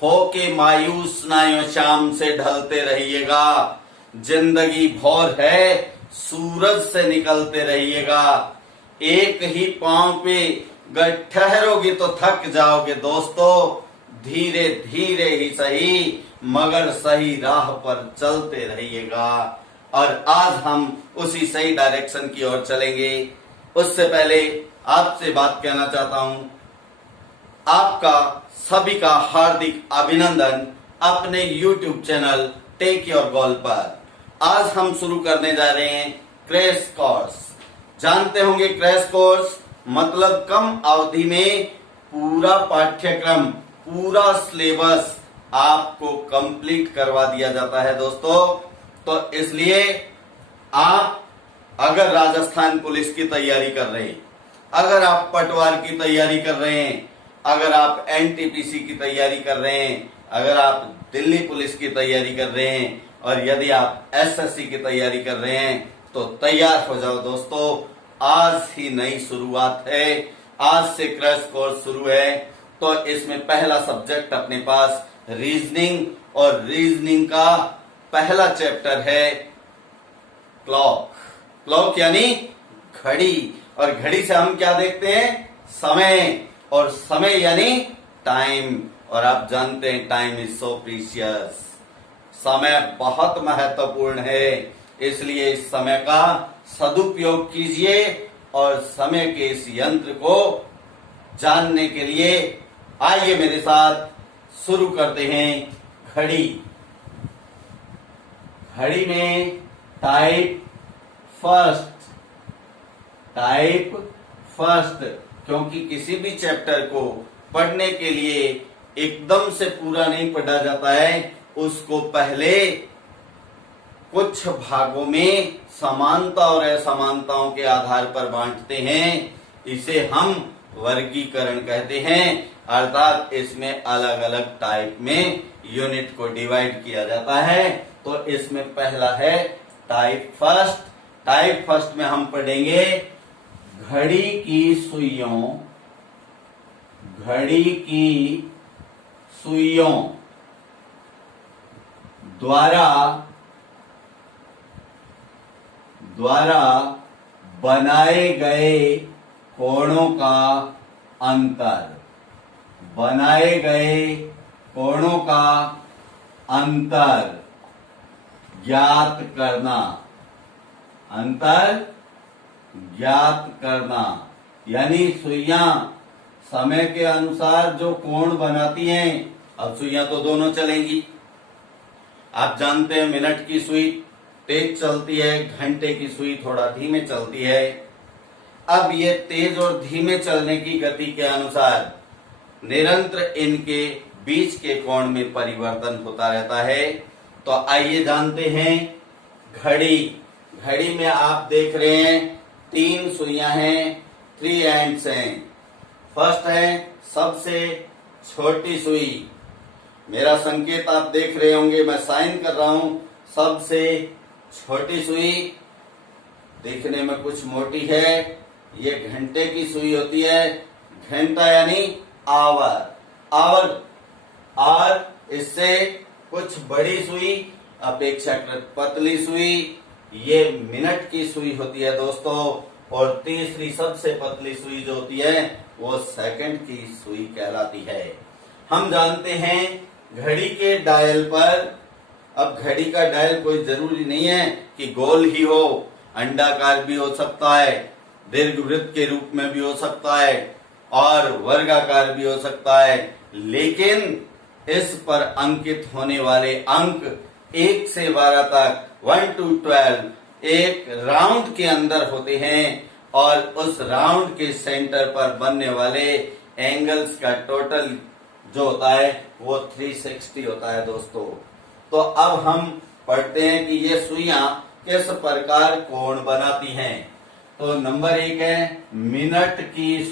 हो के मायूस ना यो शाम से ढलते रहिएगा। जिंदगी भौर है, सूरज से निकलते रहिएगा। एक ही पांव पे अगर ठहरोगे तो थक जाओगे दोस्तों। धीरे धीरे ही सही मगर सही राह पर चलते रहिएगा। और आज हम उसी सही डायरेक्शन की ओर चलेंगे। उससे पहले आपसे बात कहना चाहता हूं, आपका सभी का हार्दिक अभिनंदन अपने YouTube channel take your goal पर। आज हम शुरू करने जा रहे हैं क्रैश कोर्स। जानते होंगे क्रैश कोर्स मतलब कम अवधि में पूरा पाठ्यक्रम, पूरा सिलेबस आपको कंप्लीट करवा दिया जाता है दोस्तों। तो इसलिए आप अगर राजस्थान पुलिस की तैयारी कर रहे हैं, अगर आप पटवार की तैयारी कर रहे हैं, अगर आप एनटीपीसी की तैयारी कर रहे हैं, अगर आप दिल्ली पुलिस की तैयारी कर रहे हैं और यदि आप एसएससी की तैयारी कर रहे हैं तो तैयार हो जाओ दोस्तों। आज ही नई शुरुआत है, आज से क्रैश कोर्स शुरू है। तो इसमें पहला सब्जेक्ट अपने पास रीजनिंग, और रीजनिंग का पहला चैप्टर है क्लॉक। क्लॉक यानी घड़ी, और घड़ी से हम क्या देखते हैं? समय, और समय यानी टाइम। और आप जानते हैं टाइम इज सो प्रीशियस, समय बहुत महत्वपूर्ण है। इसलिए इस समय का सदुपयोग कीजिए और समय के इस यंत्र को जानने के लिए आइए मेरे साथ शुरू करते हैं घड़ी। घड़ी में टाइप फर्स्ट, क्योंकि किसी भी चैप्टर को पढ़ने के लिए एकदम से पूरा नहीं पढ़ा जाता है, उसको पहले कुछ भागों में समानता और असमानताओं के आधार पर बांटते हैं। इसे हम वर्गीकरण कहते हैं, अर्थात इसमें अलग अलग टाइप में यूनिट को डिवाइड किया जाता है। तो इसमें पहला है टाइप फर्स्ट। टाइप फर्स्ट में हम पढ़ेंगे घड़ी की सुइयों द्वारा बनाए गए कोणों का अंतर ज्ञात करना। यानी सुइयां समय के अनुसार जो कोण बनाती हैं, अब सुइयां तो दोनों चलेंगी। आप जानते हैं मिनट की सुई तेज चलती है, घंटे की सुई थोड़ा धीमे चलती है। अब ये तेज और धीमे चलने की गति के अनुसार निरंतर इनके बीच के कोण में परिवर्तन होता रहता है। तो आइए जानते हैं घड़ी में आप देख रहे हैं 3 सुइयां हैं, 3 एंड्स हैं। फर्स्ट है सबसे छोटी सुई, मेरा संकेत आप देख रहे होंगे, मैं साइन कर रहा हूं। सबसे छोटी सुई देखने में कुछ मोटी है, ये घंटे की सुई होती है। घंटा यानी आवर, और इससे कुछ बड़ी सुई अपेक्षाकृत पतली सुई, ये मिनट की सुई होती है दोस्तों। और तीसरी सबसे पतली सुई जो होती है वो सेकंड की सुई कहलाती है। हम जानते हैं घड़ी के डायल पर, अब घड़ी का डायल कोई जरूरी नहीं है कि गोल ही हो, अंडाकार भी हो सकता है, दीर्घवृत्त के रूप में भी हो सकता है, और वर्गाकार भी हो सकता है। लेकिन इस पर अंकित होने वाले अंक 1 से 12 तक, 1 to 12 एक राउंड के अंदर होते हैं, और उस राउंड के सेंटर पर बनने वाले एंगल्स का टोटल जो होता है वो 360 होता है दोस्तों। तो अब हम पढ़ते हैं कि ये सुइयां किस प्रकार कोण बनाती हैं। तो नंबर 1 है मिनट की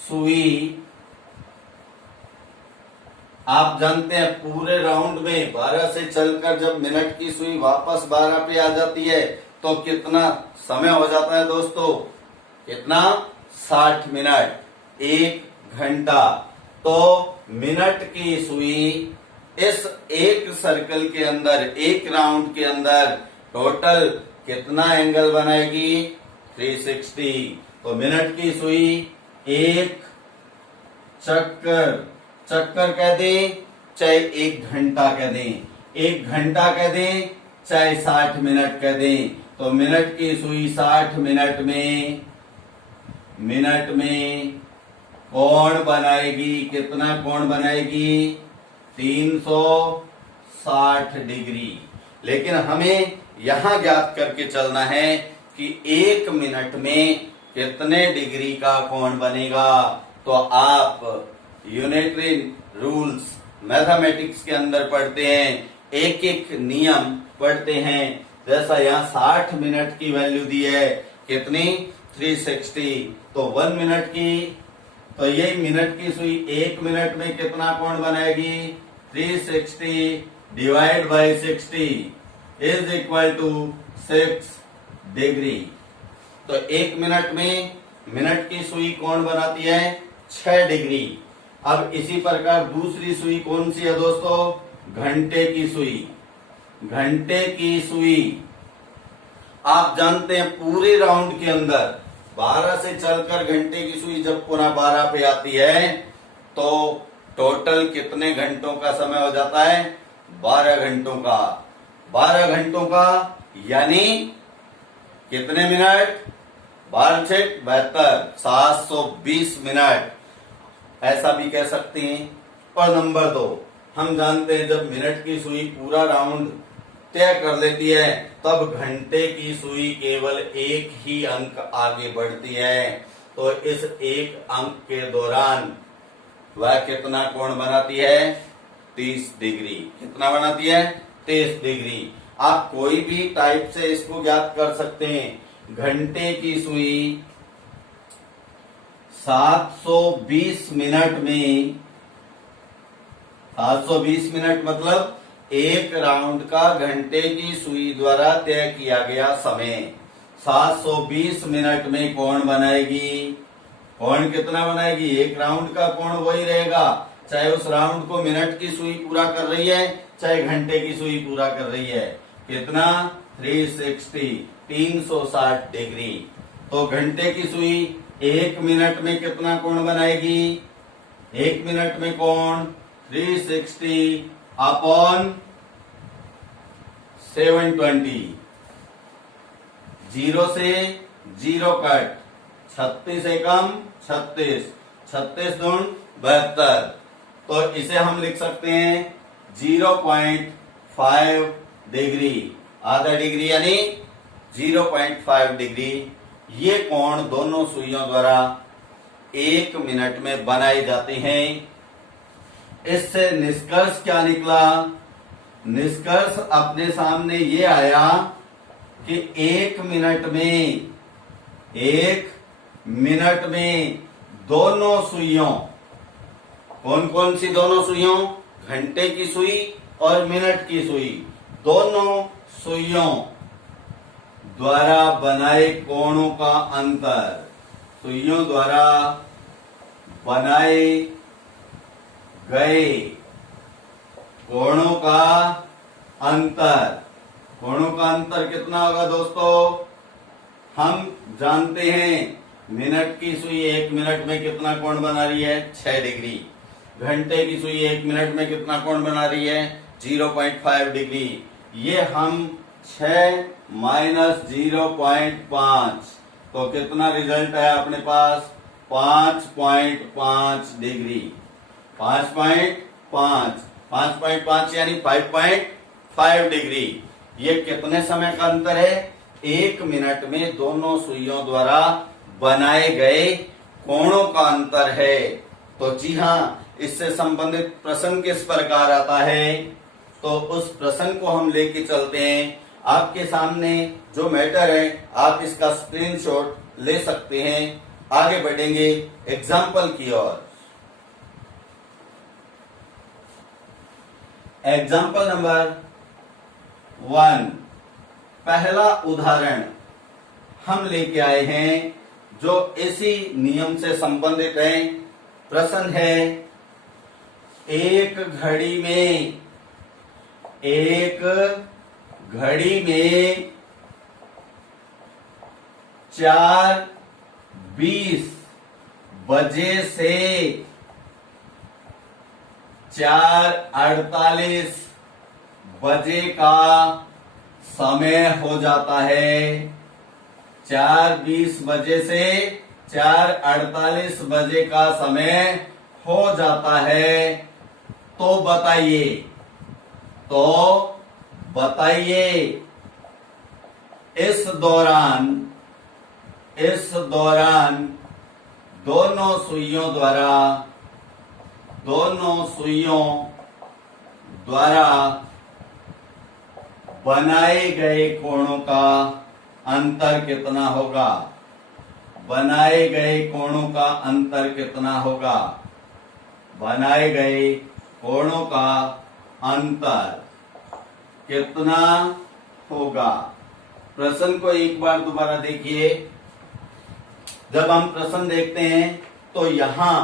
सुई। आप जानते हैं पूरे राउंड में 12 से चलकर जब मिनट की सुई वापस 12 पे आ जाती है तो कितना समय हो जाता है दोस्तों? कितना? 60 मिनट, 1 घंटा। तो मिनट की सुई इस एक सर्कल के अंदर, एक राउंड के अंदर टोटल कितना एंगल बनाएगी? 360। तो मिनट की सुई एक चक्कर, चक्कर कह दें चाहे एक घंटा कह दें, एक घंटा कह दें चाहे 60 मिनट कह दें, तो मिनट की सुई 60 मिनट में कोण बनाएगी। कितना कोण बनाएगी? 360 डिग्री। लेकिन हमें यहां ज्ञात करके चलना है कि 1 मिनट में कितने डिग्री का कोण बनेगा। तो आप यूनिटरी रूल्स मैथमेटिक्स के अंदर पढ़ते हैं, एक एक नियम पढ़ते हैं। जैसा यहाँ 60 मिनट की वैल्यू दी है, कितनी? 360। तो 1 मिनट की, तो यही मिनट की सुई 1 मिनट में कितना कोण बनाएगी? 360 divide by 60 is equal to 6 degree. तो 1 मिनट में मिनट की सुई कोण बनाती है 6 डिग्री। अब इसी प्रकार दूसरी सुई कौन सी है दोस्तों? घंटे की सुई। घंटे की सुई आप जानते हैं पूरे राउंड के अंदर 12 से चलकर घंटे की सुई जब पुनः 12 पे आती है तो टोटल कितने घंटों का समय हो जाता है? 12 घंटों का। 12 घंटों का यानी कितने मिनट? 12 से 72, 720 मिनट ऐसा भी कह सकते हैं। और नंबर 2, हम जानते हैं जब मिनट की सुई पूरा राउंड तय कर लेती है तब घंटे की सुई केवल एक ही अंक आगे बढ़ती है। तो इस एक अंक के दौरान वह कितना कोण बनाती है? 30 डिग्री। कितना बनाती है? 30 डिग्री। आप कोई भी टाइप से इसको ज्ञात कर सकते हैं। घंटे की सुई 720 मिनट में, 720 मिनट मतलब एक राउंड का घंटे की सुई द्वारा तय किया गया समय। 720 मिनट में कोण बनाएगी। कोण कितना बनाएगी? एक राउंड का कोण वही रहेगा, चाहे उस राउंड को मिनट की सुई पूरा कर रही है चाहे घंटे की सुई पूरा कर रही है। कितना? 360, 360 डिग्री। तो घंटे की सुई 1 मिनट में कितना कोण बनाएगी? 1 मिनट में कोण 360 अपॉन 720, 0 से 0 कट, 36 एकम 36, 36 दून 72। तो इसे हम लिख सकते हैं 0.5 डिग्री, आधा डिग्री यानी 0.5 डिग्री। ये कोण दोनों सुइयों द्वारा 1 मिनट में बनाए जाते हैं। इससे निष्कर्ष क्या निकला? निष्कर्ष अपने सामने ये आया कि 1 मिनट में दोनों सुइयों, कौन कौन सी दोनों सुइयों? घंटे की सुई और मिनट की सुई, दोनों सुइयों द्वारा बनाए कोणों का अंतर, सुइयों द्वारा बनाए गए कोणों का अंतर। कोणों का अंतर कितना होगा दोस्तों? हम जानते हैं मिनट की सुई 1 मिनट में कितना कोण बना रही है? 6 डिग्री। घंटे की सुई 1 मिनट में कितना कोण बना रही है? 0.5 डिग्री। ये हम 6 माइनस 0.5, तो कितना रिजल्ट है अपने पास? 5.5 डिग्री। 5.5 यानी 5.5 डिग्री। ये कितने समय का अंतर है? 1 मिनट में दोनों सुइयों द्वारा बनाए गए कोणों का अंतर है। तो जी हाँ, इससे संबंधित प्रश्न किस प्रकार आता है, तो उस प्रश्न को हम लेके चलते हैं। आपके सामने जो मैटर है आप इसका स्क्रीनशॉट ले सकते हैं। आगे बढ़ेंगे एग्जाम्पल की ओर। एग्जाम्पल नंबर 1, पहला उदाहरण हम लेके आए हैं जो इसी नियम से संबंधित है। प्रश्न है एक घड़ी में 4:20 बजे से 4:48 बजे का समय हो जाता है। 4:20 बजे से 4:48 बजे का समय हो जाता है। तो बताइए इस दौरान दोनों सुइयों द्वारा बनाए गए कोणों का अंतर कितना होगा? बनाए गए कोणों का अंतर कितना होगा? बनाए गए कोणों का अंतर कितना होगा? प्रश्न को एक बार दोबारा देखिए। जब हम प्रश्न देखते हैं तो यहां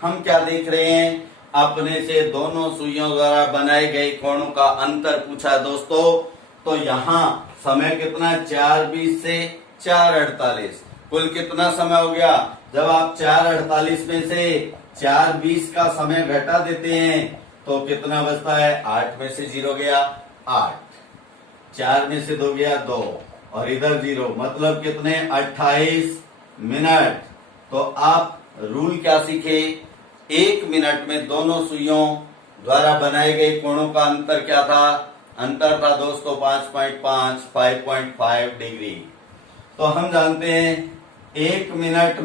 हम क्या देख रहे हैं? अपने से दोनों सुइयों द्वारा बनाए गए कोणों का अंतर पूछा है दोस्तों। तो यहाँ समय कितना? 4:20 से 4:48। कुल कितना समय हो गया? जब आप 4:48 में से 4:20 का समय घटा देते हैं तो कितना बचता है? 8 में से 0 गया 8, 4 में से 2 गया 2 और इधर 0, मतलब कितने? 28 मिनट। तो आप रूल क्या सीखे? 1 मिनट में दोनों सुइयों द्वारा बनाए गए कोणों का अंतर क्या था? अंतर था दोस्तों 5.5 5.5 डिग्री। तो हम जानते हैं 1 मिनट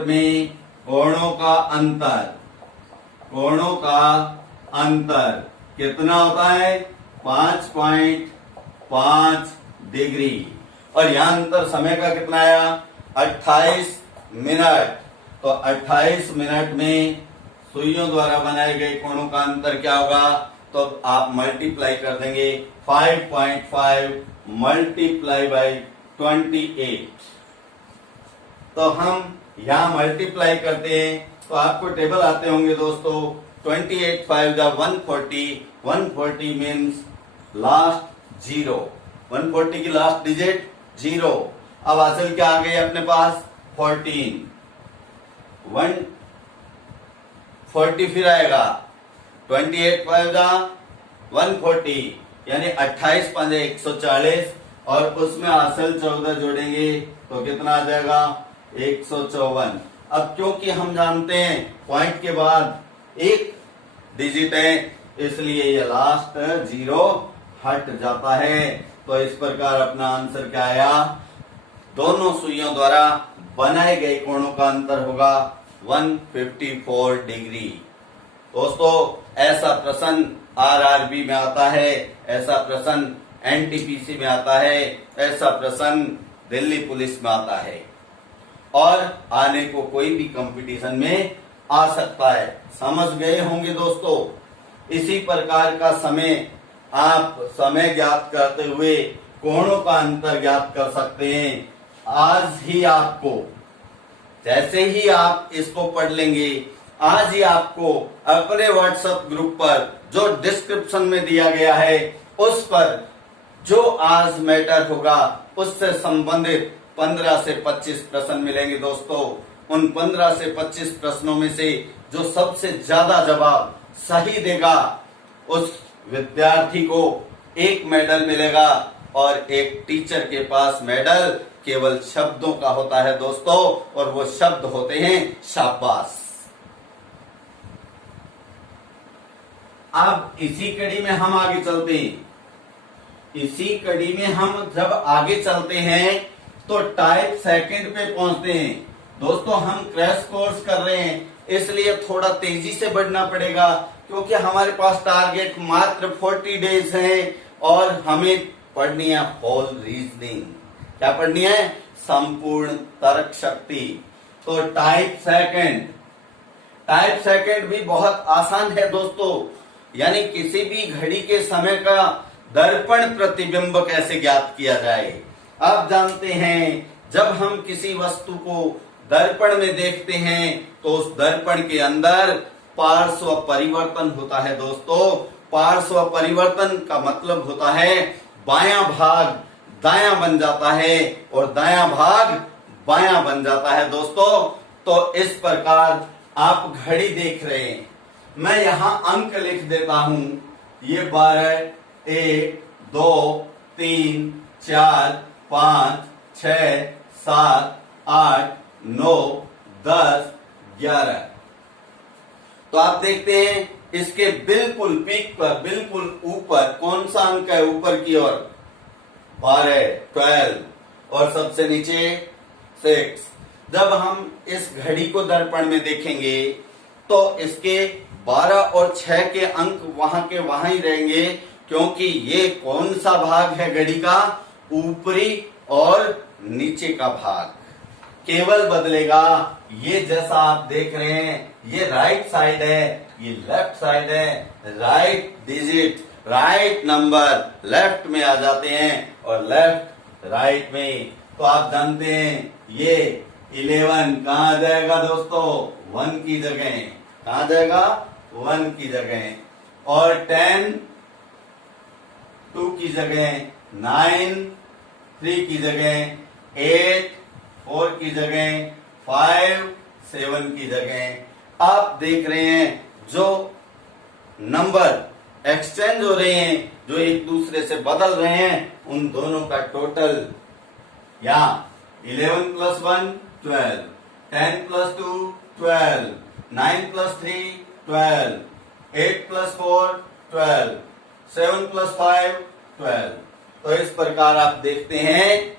में कोणों का अंतर कितना होता है? 5.5 डिग्री। और यहां अंतर समय का कितना आया? 28 मिनट। तो 28 मिनट में सुइयों द्वारा बनाए गए कोणों का अंतर क्या होगा? तो आप मल्टीप्लाई कर देंगे 5.5 मल्टीप्लाई बाई 28। तो हम यहां मल्टीप्लाई करते हैं तो आपको टेबल आते होंगे दोस्तों। 28 5 जा 140, 140 मीन्स लास्ट 0, 140 की लास्ट डिजिट 0। अब हासिल क्या आ गई अपने पास? 14, 140 फिर आएगा 28 5 जा 140 यानी 28 5 140 और उसमें हासिल 14 जोड़ेंगे तो कितना आ जाएगा? 154। अब क्योंकि हम जानते हैं पॉइंट के बाद एक डिजिट है इसलिए ये लास्ट 0 हट जाता है। तो इस प्रकार अपना आंसर क्या आया? दोनों सुइयों द्वारा बनाए गए कोणों का अंतर होगा 154 डिग्री। दोस्तों ऐसा प्रश्न आरआरबी में आता है, ऐसा प्रश्न एनटीपीसी में आता है, ऐसा प्रश्न दिल्ली पुलिस में आता है और आने को कोई भी कंपटीशन में आ सकता है। समझ गए होंगे दोस्तों। इसी प्रकार का समय आप समय ज्ञात करते हुए कोणों का अंतर ज्ञात कर सकते हैं। आज ही आपको, जैसे ही आप इसको पढ़ लेंगे, आज ही आपको अपने व्हाट्सएप ग्रुप पर जो डिस्क्रिप्शन में दिया गया है उस पर जो आज मैटर होगा उससे संबंधित 15 से 25 प्रश्न मिलेंगे दोस्तों। उन 15 से 25 प्रश्नों में से जो सबसे ज्यादा जवाब सही देगा उस विद्यार्थी को एक मेडल मिलेगा और एक टीचर के पास मेडल केवल शब्दों का होता है दोस्तों, और वो शब्द होते हैं शाबाश। अब इसी कड़ी में हम आगे चलते हैं। इसी कड़ी में हम जब आगे चलते हैं तो टाइप सेकंड पे पहुंचते हैं। दोस्तों हम क्रैश कोर्स कर रहे हैं इसलिए थोड़ा तेजी से बढ़ना पड़ेगा क्योंकि हमारे पास टारगेट मात्र 40 डेज है और हमें पढ़नी है होल रीजनिंग। क्या पढ़नी है? संपूर्ण तर्क शक्ति। तो टाइप सेकंड भी बहुत आसान है दोस्तों। यानी किसी भी घड़ी के समय का दर्पण प्रतिबिंब कैसे ज्ञात किया जाए। आप जानते हैं जब हम किसी वस्तु को दर्पण में देखते हैं तो उस दर्पण के अंदर पार्श्व परिवर्तन होता है दोस्तों। पार्श्व परिवर्तन का मतलब होता है बायां भाग दायां बन जाता है और दायां भाग बायां बन जाता है दोस्तों। तो इस प्रकार आप घड़ी देख रहे हैं, मैं यहां अंक लिख देता हूं, ये 12, 1, 2, 3, 4, 5, 6, 7, 8, 9, 10, 11। तो आप देखते हैं इसके बिल्कुल पीक पर, बिल्कुल ऊपर कौन सा अंक है ऊपर की ओर? 12, 12 और सबसे नीचे 6। जब हम इस घड़ी को दर्पण में देखेंगे तो इसके 12 और 6 के अंक वहां के वहां ही रहेंगे, क्योंकि ये कौन सा भाग है घड़ी का? ऊपरी और नीचे का भाग। केवल बदलेगा, ये जैसा आप देख रहे हैं ये राइट साइड है, ये लेफ्ट साइड है। Right digit, right number left में आ जाते हैं और लेफ्ट राइट में। तो आप जानते हैं ये 11 कहां आ जाएगा दोस्तों? 1 की जगह। कहां जाएगा? 1 की जगह। और 10 2 की जगह, 9 3 की जगह, 8 4 की जगह, 5 7 की जगह। आप देख रहे हैं जो नंबर एक्सचेंज हो रहे हैं, जो एक दूसरे से बदल रहे हैं, उन दोनों का टोटल या 11 + 1 12, 10 + 2 12, 9 + 3 12, 8 + 4 12, 7 + 5 12। तो इस प्रकार आप देखते हैं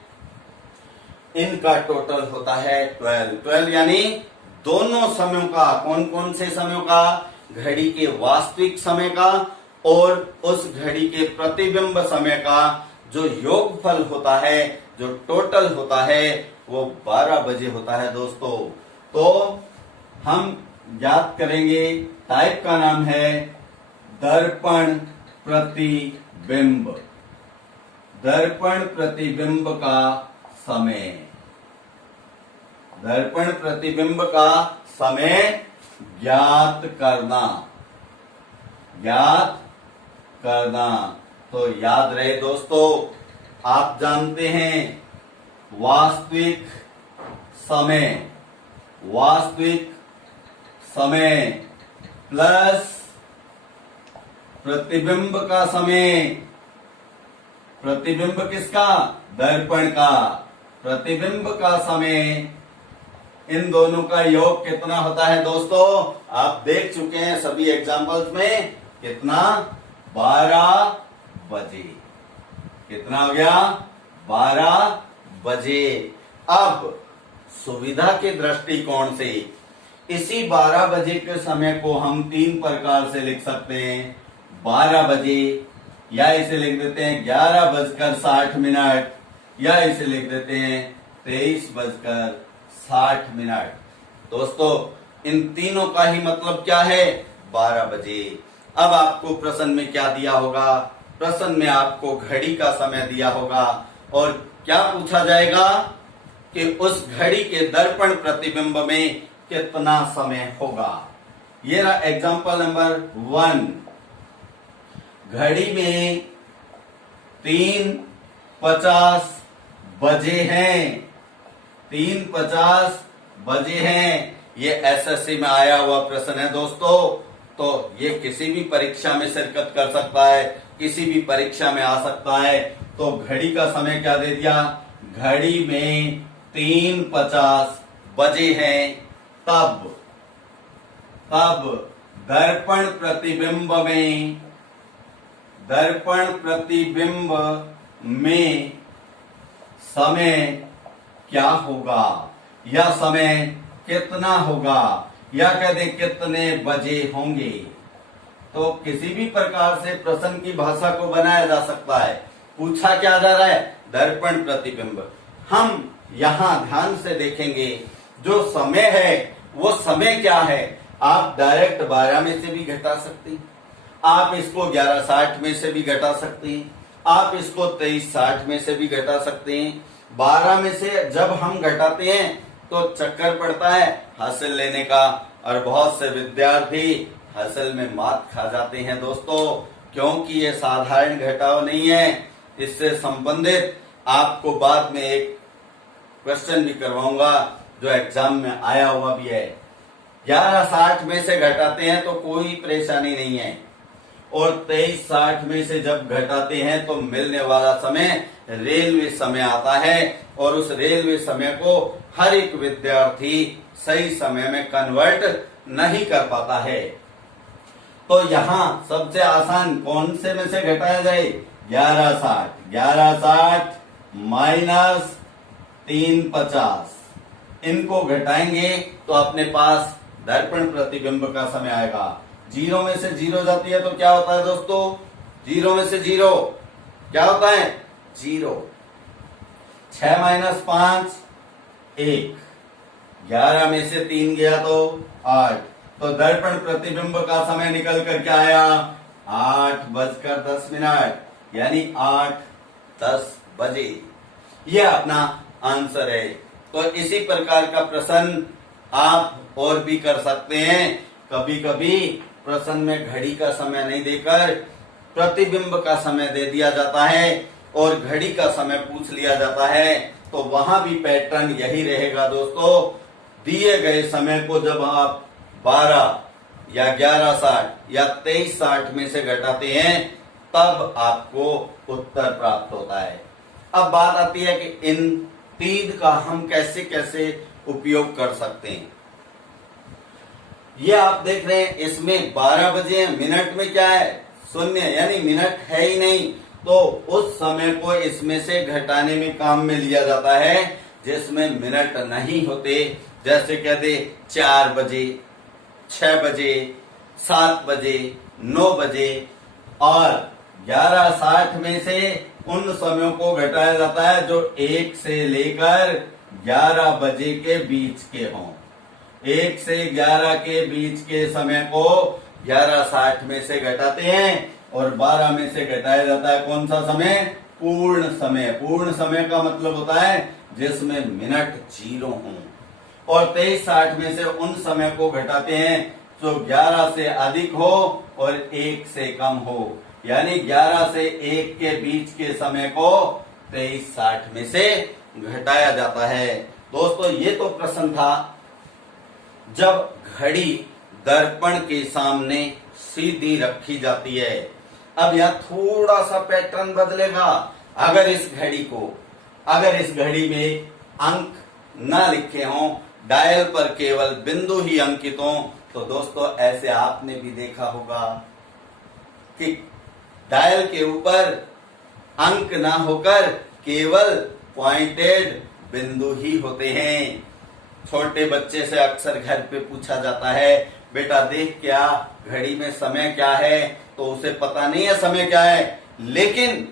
इनका टोटल होता है 12। 12 यानी दोनों समयों का, कौन कौन से समयों का? घड़ी के वास्तविक समय का और उस घड़ी के प्रतिबिंब समय का जो योगफल होता है, जो टोटल होता है, वो 12 बजे होता है दोस्तों। तो हम याद करेंगे, टाइप का नाम है दर्पण प्रतिबिंब। दर्पण प्रतिबिंब का समय, दर्पण प्रतिबिंब का समय ज्ञात करना, ज्ञात करना। तो याद रहे दोस्तों, आप जानते हैं वास्तविक समय, वास्तविक समय प्लस प्रतिबिंब का समय। प्रतिबिंब किसका? दर्पण का। प्रतिबिंब का समय, इन दोनों का योग कितना होता है दोस्तों? आप देख चुके हैं सभी एग्जाम्पल्स में। कितना? 12 बजे। कितना हो गया? 12 बजे। अब सुविधा के दृष्टिकोण से इसी 12 बजे के समय को हम 3 प्रकार से लिख सकते हैं। 12 बजे, या इसे लिख देते हैं 11:60, या इसे लिख देते हैं 23:60। दोस्तों इन तीनों का ही मतलब क्या है? 12 बजे। अब आपको प्रश्न में क्या दिया होगा? प्रश्न में आपको घड़ी का समय दिया होगा और क्या पूछा जाएगा कि उस घड़ी के दर्पण प्रतिबिंब में कितना समय होगा। ये रहा एग्जाम्पल नंबर 1। घड़ी में 3:50 बजे हैं, 3:50 बजे हैं। ये एसएससी में आया हुआ प्रश्न है दोस्तों। तो ये किसी भी परीक्षा में शिरकत कर सकता है, किसी भी परीक्षा में आ सकता है। तो घड़ी का समय क्या दे दिया? घड़ी में 3:50 बजे हैं। तब दर्पण प्रतिबिंब में, दर्पण प्रतिबिंब में समय क्या होगा, या समय कितना होगा, या कह दे कितने बजे होंगे। तो किसी भी प्रकार से प्रश्न की भाषा को बनाया जा सकता है। पूछा क्या जा रहा है? दर्पण प्रतिबिंब। हम यहां ध्यान से देखेंगे जो समय है वो समय क्या है। आप डायरेक्ट 12 में से भी घटा सकते हैं, आप इसको 11:60 में से भी घटा सकते हैं, आप इसको 23:60 में से भी घटा सकते हैं। 12 में से जब हम घटाते हैं तो चक्कर पड़ता है हासिल लेने का, और बहुत से विद्यार्थी हासिल में मात खा जाते हैं दोस्तों, क्योंकि ये साधारण घटाव नहीं है। इससे संबंधित आपको बाद में एक क्वेश्चन भी करवाऊंगा जो एग्जाम में आया हुआ भी है। 1160 में से घटाते हैं तो कोई परेशानी नहीं है, और 2360 में से जब घटाते हैं तो मिलने वाला समय रेलवे समय आता है, और उस रेलवे समय को हर एक विद्यार्थी सही समय में कन्वर्ट नहीं कर पाता है। तो यहाँ सबसे आसान कौन से में से घटाया जाए? 1160 माइनस 350, इनको घटाएंगे तो अपने पास दर्पण प्रतिबिंब का समय आएगा। 0 में से 0 जाती है तो क्या होता है दोस्तों? 0 में से 0 क्या होता है? 0। 6 माइनस 5 1, 11 में से 3 गया तो 8, तो दर्पण प्रतिबिंब का समय निकल कर क्या आया? 8:10, यानी 8:10 बजे। यह अपना आंसर है। तो इसी प्रकार का प्रश्न आप और भी कर सकते हैं। कभी कभी प्रश्न में घड़ी का समय नहीं देकर प्रतिबिंब का समय दे दिया जाता है और घड़ी का समय पूछ लिया जाता है, तो वहां भी पैटर्न यही रहेगा दोस्तों। दिए गए समय को जब आप 12 या 1160 या 2360 में से घटाते हैं तब आपको उत्तर प्राप्त होता है। अब बात आती है कि इन 3 का हम कैसे कैसे उपयोग कर सकते हैं। ये आप देख रहे हैं, इसमें 12 बजे हैं, मिनट में क्या है? 0, यानी मिनट है ही नहीं, तो उस समय को इसमें से घटाने में काम में लिया जाता है जिसमें मिनट नहीं होते। जैसे कहते 4 बजे, 6 बजे, 7 बजे, 9 बजे, और 1160 में से उन समयों को घटाया जाता है जो 1 से लेकर 11 बजे के बीच के हों। 1 से 11 के बीच के समय को 1160 में से घटाते हैं, और 12 में से घटाया जाता है कौन सा समय? पूर्ण समय। पूर्ण समय का मतलब होता है जिसमें मिनट 0 हों। और 2360 में से उन समय को घटाते हैं जो 11 से अधिक हो और 1 से कम हो, यानी 11 से 1 के बीच के समय को 2360 में से घटाया जाता है। दोस्तों ये तो प्रश्न था जब घड़ी दर्पण के सामने सीधी रखी जाती है। अब यह थोड़ा सा पैटर्न बदलेगा। अगर इस घड़ी में अंक न लिखे हों, डायल पर केवल बिंदु ही अंकित हों, तो दोस्तों ऐसे आपने भी देखा होगा कि डायल के ऊपर अंक ना होकर केवल पॉइंटेड बिंदु ही होते हैं। छोटे बच्चे से अक्सर घर पे पूछा जाता है, बेटा देख क्या घड़ी में समय क्या है, तो उसे पता नहीं है समय क्या है, लेकिन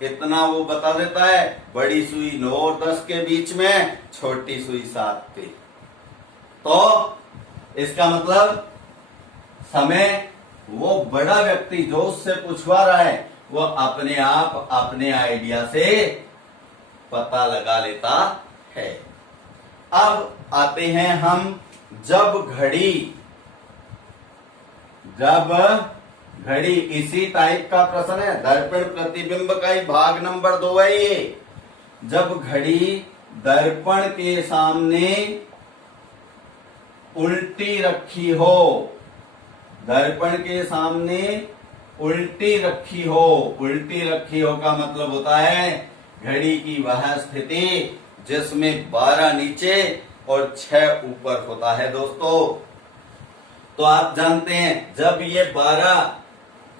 इतना वो बता देता है, बड़ी सुई 9 और 10 के बीच में, छोटी सुई 7 पे। तो इसका मतलब समय वो बड़ा व्यक्ति जो उससे पूछवा रहा है वो अपने आप अपने आइडिया से पता लगा लेता है। अब आते हैं हम जब घड़ी इसी टाइप का प्रश्न है, दर्पण प्रतिबिंब का ही भाग नंबर 2 है ये। जब घड़ी दर्पण के सामने उल्टी रखी हो, दर्पण के सामने उल्टी रखी हो का मतलब होता है घड़ी की वह स्थिति जिसमें 12 नीचे और 6 ऊपर होता है दोस्तों। तो आप जानते हैं जब ये 12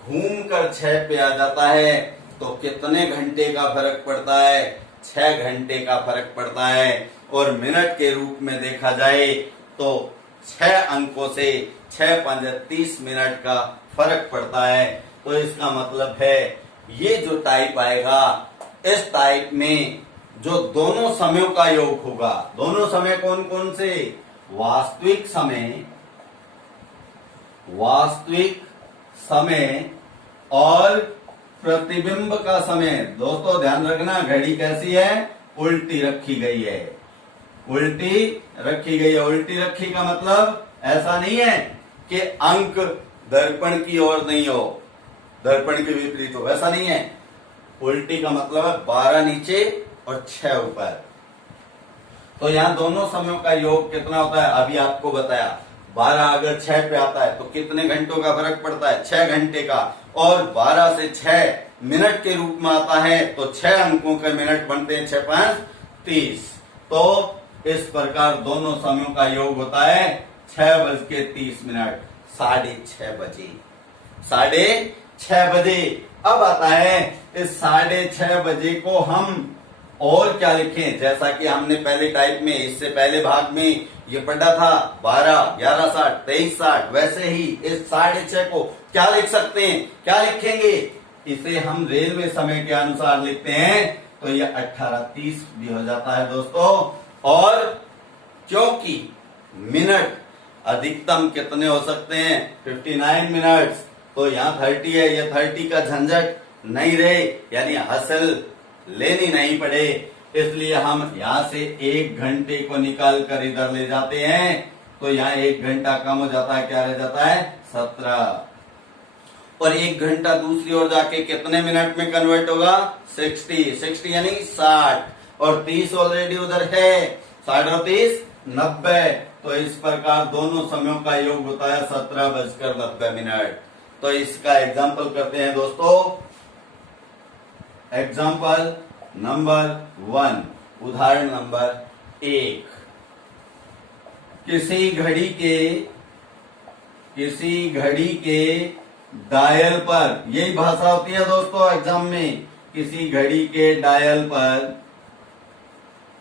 घूम कर 6 पे आ जाता है तो कितने घंटे का फर्क पड़ता है? 6 घंटे का फर्क पड़ता है। और मिनट के रूप में देखा जाए तो 6 अंकों से 6×5 30 मिनट का फर्क पड़ता है। तो इसका मतलब है ये जो टाइप आएगा, इस टाइप में जो दोनों समयों का योग होगा, दोनों समय कौन कौन से? वास्तविक समय और प्रतिबिंब का समय। दोस्तों ध्यान रखना, घड़ी कैसी है? उल्टी रखी गई है। उल्टी रखी गई है। उल्टी रखी का मतलब ऐसा नहीं है कि अंक दर्पण की ओर नहीं हो, दर्पण के विपरीत हो, ऐसा नहीं है। उल्टी का मतलब है 12 नीचे और 6 ऊपर। तो यहां दोनों समयों का योग कितना होता है अभी आपको बताया। 12 अगर 6 पे आता है तो कितने घंटों का फर्क पड़ता है, 6 घंटे का। और 12 से 6 मिनट के रूप में आता है तो 6 अंकों के मिनट बनते हैं, 6 5 30। तो इस प्रकार दोनों समयों का योग होता है 6:30, 6:30 बजे, 6:30 बजे। अब आता है इस 6:30 बजे को हम और क्या लिखें, जैसा कि हमने पहले टाइप में, इससे पहले भाग में ये पढ़ा था 12, 11, 60, 23, 60, वैसे ही इस 6:30 को क्या लिख सकते हैं, क्या लिखेंगे, इसे हम रेलवे समय के अनुसार लिखते हैं तो ये 18:30 भी हो जाता है दोस्तों। और क्योंकि मिनट अधिकतम कितने हो सकते हैं, 59 मिनट्स, तो यहाँ 30 है, ये 30 का झंझट नहीं रहे, यानी हासिल लेनी नहीं पड़े, इसलिए हम यहां से 1 घंटे को निकाल कर इधर ले जाते हैं तो यहाँ 1 घंटा कम हो जाता है, क्या रह जाता है 17। और 1 घंटा दूसरी ओर जाके कितने मिनट में कन्वर्ट होगा, 60 यानी 60, और 30 ऑलरेडी उधर है, 60 और 30 90। तो इस प्रकार दोनों समयों का योग होता है 17:90। तो इसका एग्जाम्पल करते हैं दोस्तों। एग्जाम्पल नंबर 1, उदाहरण नंबर 1। किसी घड़ी के डायल पर, यही भाषा होती है दोस्तों एग्जाम में, किसी घड़ी के डायल पर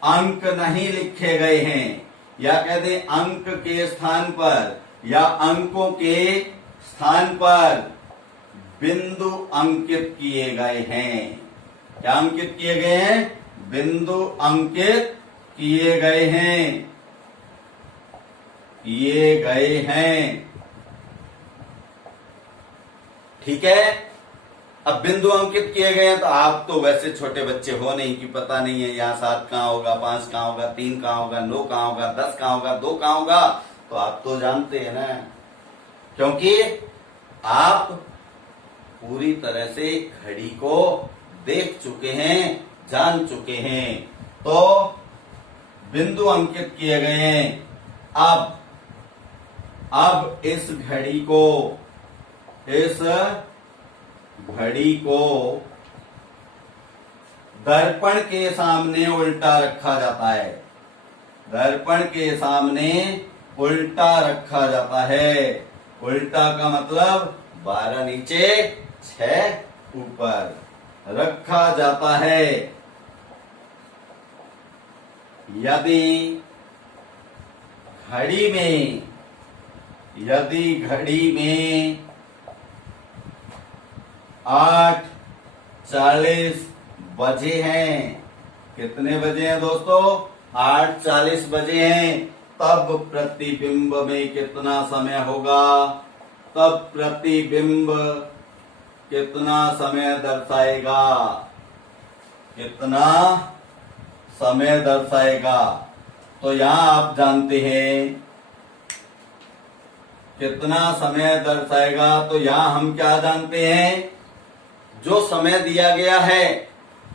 अंक नहीं लिखे गए हैं, या कहते अंक के स्थान पर या अंकों के स्थान पर बिंदु अंकित किए गए हैं। क्या अंकित किए गए हैं, बिंदु अंकित किए गए हैं, ठीक है। अब बिंदु अंकित किए गए हैं तो आप तो वैसे छोटे बच्चे हो नहीं कि पता नहीं है यहाँ 7 कहाँ होगा, 5 कहाँ होगा, 3 कहाँ होगा, 9 कहाँ होगा, 10 कहाँ होगा, 2 कहाँ होगा, तो आप तो जानते हैं ना, क्योंकि आप पूरी तरह से घड़ी को देख चुके हैं, जान चुके हैं। तो बिंदु अंकित किए गए हैं। अब इस घड़ी को दर्पण के सामने उल्टा रखा जाता है, दर्पण के सामने उल्टा रखा जाता है। उल्टा का मतलब 12 नीचे 6 ऊपर रखा जाता है। यदि घड़ी में 8:40 बजे हैं, कितने बजे हैं दोस्तों, 8:40 बजे हैं, तब प्रतिबिंब में कितना समय होगा, तब प्रतिबिंब कितना समय दर्शाएगा, कितना समय दर्शाएगा। तो यहां आप जानते हैं कितना समय दर्शाएगा, तो यहां हम क्या जानते हैं, जो समय दिया गया है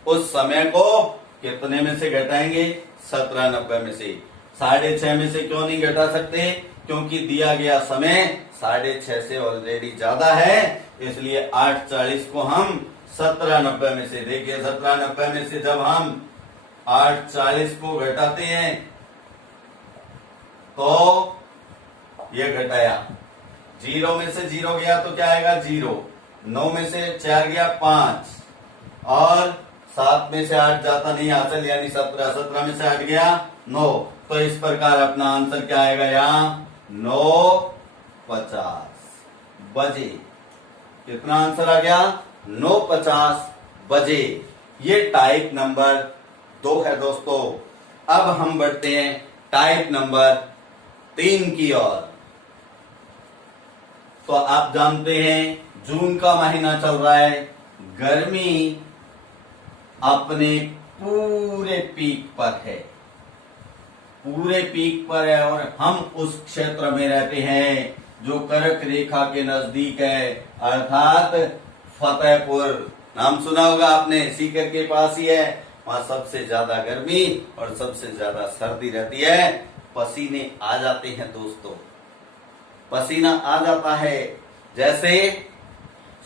उस समय को कितने में से घटाएंगे, 1790 में से। 6.5 में से क्यों नहीं घटा सकते, क्योंकि दिया गया समय 6.5 से ऑलरेडी ज्यादा है, इसलिए 8:40 को हम 1790 में से, देखिए 1790 में से जब हम 8:40 को घटाते हैं तो ये घटाया, 0 में से 0 गया तो क्या आएगा 0, 9 में से 4 गया 5, और 7 में से 8 जाता नहीं हासिल, यानी 17 में से 8 गया 9। तो इस प्रकार अपना आंसर क्या आएगा, यहाँ 9:50 बजे। कितना आंसर आ गया, 9:50 बजे। ये टाइप नंबर 2 है दोस्तों। अब हम बढ़ते हैं टाइप नंबर 3 की ओर। तो आप जानते हैं जून का महीना चल रहा है, गर्मी अपने पूरे पीक पर है, पूरे पीक पर है और हम उस क्षेत्र में रहते हैं जो कर्क रेखा के नजदीक है, अर्थात फतेहपुर। नाम सुना होगा आपने, सीकर के पास ही है। वहां सबसे ज्यादा गर्मी और सबसे ज्यादा सर्दी रहती है। पसीने आ जाते हैं दोस्तों, पसीना आ जाता है। जैसे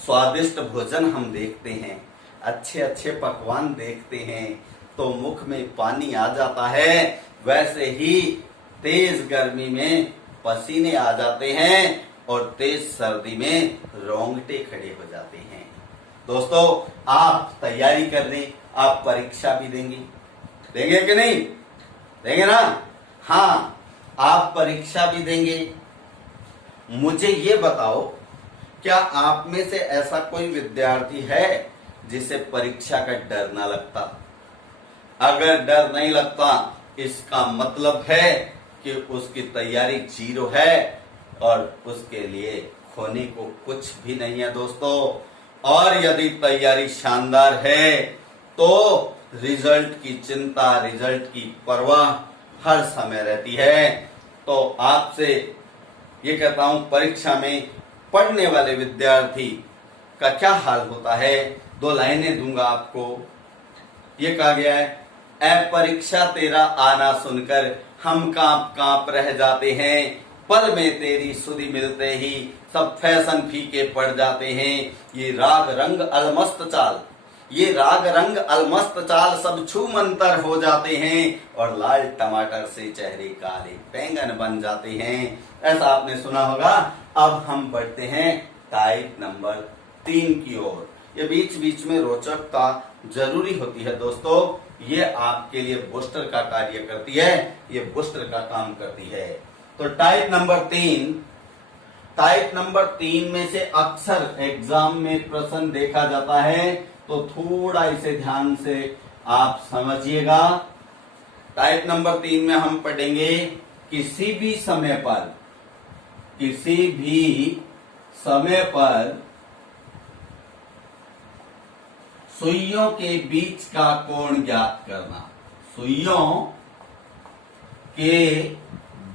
स्वादिष्ट भोजन हम देखते हैं, अच्छे अच्छे पकवान देखते हैं तो मुख में पानी आ जाता है, वैसे ही तेज गर्मी में पसीने आ जाते हैं और तेज सर्दी में रोंगटे खड़े हो जाते हैं। दोस्तों, आप तैयारी कर लें, आप परीक्षा भी देंगे कि नहीं देंगे ना? हाँ, आप परीक्षा भी देंगे। मुझे ये बताओ, क्या आप में से ऐसा कोई विद्यार्थी है जिसे परीक्षा का डर ना लगता? अगर डर नहीं लगता, इसका मतलब है कि उसकी तैयारी जीरो है और उसके लिए खोने को कुछ भी नहीं है दोस्तों। और यदि तैयारी शानदार है तो रिजल्ट की चिंता, रिजल्ट की परवाह हर समय रहती है। तो आपसे ये कहता हूं, परीक्षा में पढ़ने वाले विद्यार्थी का क्या हाल होता है, 2 लाइनें दूंगा आपको। ये कहा गया है, ऐ परीक्षा तेरा आना सुनकर हम कांप कांप रह जाते हैं, पल में तेरी सुधि मिलते ही सब फैशन फीके पड़ जाते हैं। ये राग रंग अलमस्त चाल, ये राग रंग अलमस्त चाल सब छू मंतर हो जाते हैं और लाल टमाटर से चेहरे काले बैंगन बन जाते हैं। ऐसा आपने सुना होगा। अब हम बढ़ते हैं टाइप नंबर 3 की ओर। ये बीच बीच में रोचकता जरूरी होती है दोस्तों, ये आपके लिए बूस्टर का कार्य करती है, ये बूस्टर का काम करती है। तो टाइप नंबर 3 में से अक्सर एग्जाम में प्रश्न देखा जाता है, तो थोड़ा इसे ध्यान से आप समझिएगा। टाइप नंबर 3 में हम पढ़ेंगे, किसी भी समय पर सुइयों के बीच का कोण ज्ञात करना। सुइयों के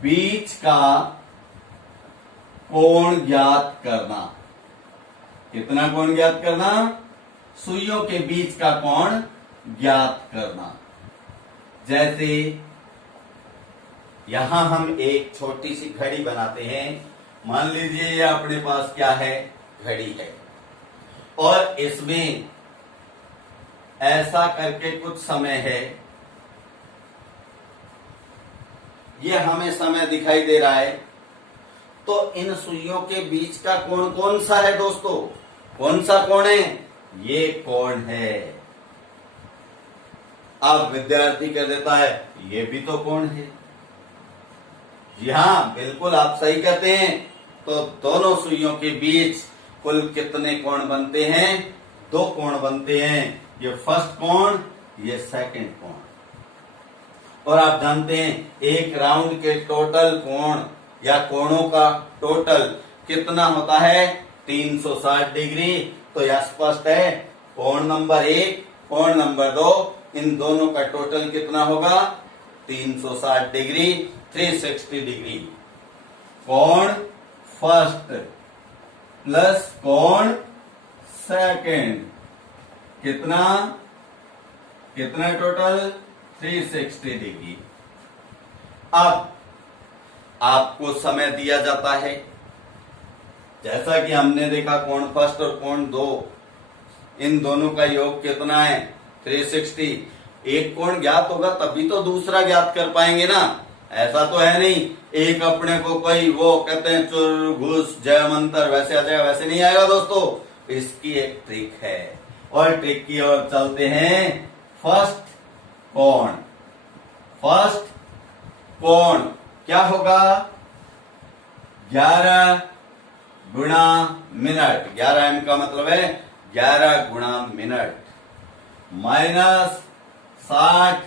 बीच का कोण ज्ञात करना। कितना कोण ज्ञात करना? सुइयों के बीच का कोण ज्ञात करना। जैसे यहां हम एक छोटी सी घड़ी बनाते हैं। मान लीजिए ये अपने पास क्या है? घड़ी है, और इसमें ऐसा करके कुछ समय है, ये हमें समय दिखाई दे रहा है। तो इन सुइयों के बीच का कोण कौन सा है दोस्तों? कौन सा कोण है? ये कोण है। अब विद्यार्थी कह देता है, ये भी तो कोण है। जी हाँ, बिल्कुल आप सही कहते हैं। तो दोनों सुइयों के बीच कुल कितने कोण बनते हैं? 2 कोण बनते हैं। ये फर्स्ट कोण, ये सेकंड कोण। और आप जानते हैं एक राउंड के टोटल कोण या कोणों का टोटल कितना होता है? 360 डिग्री। तो यह स्पष्ट है, कोण नंबर 1, कोण नंबर 2, इन दोनों का टोटल कितना होगा? 360 डिग्री, 360 डिग्री। कोण फर्स्ट प्लस कोण सेकंड कितना टोटल? 360 डिग्री। अब आपको समय दिया जाता है, जैसा कि हमने देखा कोण फर्स्ट और कोण 2, इन दोनों का योग कितना है? 360। एक कोण ज्ञात होगा तभी तो दूसरा ज्ञात कर पाएंगे ना। ऐसा तो है नहीं एक अपने को कोई वो कहते हैं चुर घुस जय मंत्र वैसे आ जाएगा, वैसे नहीं आएगा दोस्तों। इसकी एक ट्रिक है और ट्रिक की ओर चलते हैं। फर्स्ट कोण क्या होगा? 11 गुणा मिनट। 11 m का मतलब है 11 गुणा मिनट माइनस 60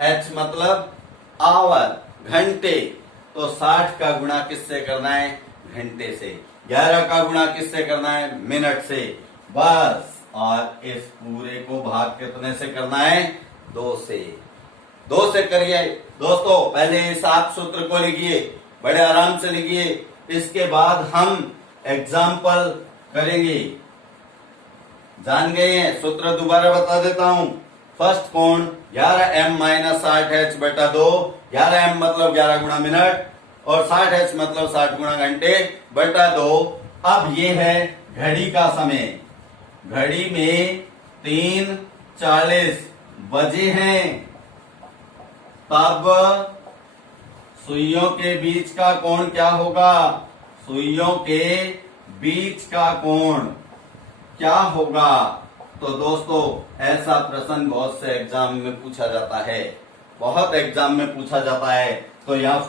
h मतलब आवर, घंटे। तो 60 का गुणा किससे करना है? घंटे से। 11 का गुणा किससे करना है? मिनट से। बस, और इस पूरे को भाग कितने से करना है? 2 से। 2 से करिए, दोस्तों पहले इस आप सूत्र को लिखिए, बड़े आराम से लिखिए, इसके बाद हम एग्जाम्पल करेंगे। जान गए हैं? सूत्र दोबारा बता देता हूं। फर्स्ट कोण 11m माइनस 60h बटा 2। 11m मतलब 11 गुणा मिनट और 60h मतलब 60 गुणा घंटे बटा 2। अब ये है घड़ी का समय। घड़ी में 3:40 बजे हैं। तब सुइयों के बीच का कोण क्या होगा? सुइयों के बीच का कोण क्या होगा? तो दोस्तों ऐसा प्रश्न बहुत से एग्जाम में पूछा जाता है, बहुत एग्जाम में पूछा जाता है। तो यहाँ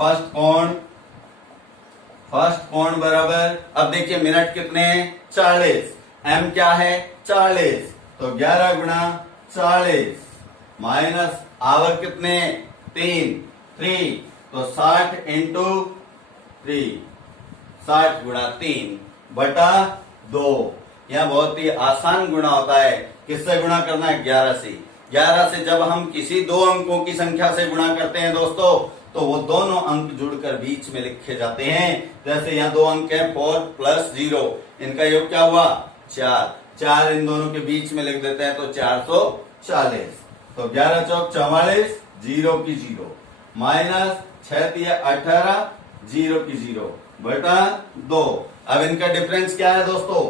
फर्स्ट कोण बराबर, अब देखिए मिनट कितने हैं? 40। एम क्या है? 40। तो 11 गुणा 40 माइनस आवर कितने? 3 तो 60 इंटू 3, 60 गुणा 3 बटा 2। यह बहुत ही आसान गुणा होता है। किससे गुणा करना है? 11 से। 11 से जब हम किसी दो अंकों की संख्या से गुणा करते हैं दोस्तों, तो वो दोनों अंक जुड़कर बीच में लिखे जाते हैं। जैसे यहाँ दो अंक है 4 + 0, इनका योग क्या हुआ? 4 इन दोनों के बीच में लिख देते हैं तो 440। तो 11 चौक 44, 0 की 0 माइनस 6 18, 0 की 0 बटा 2। अब इनका डिफरेंस क्या है दोस्तों?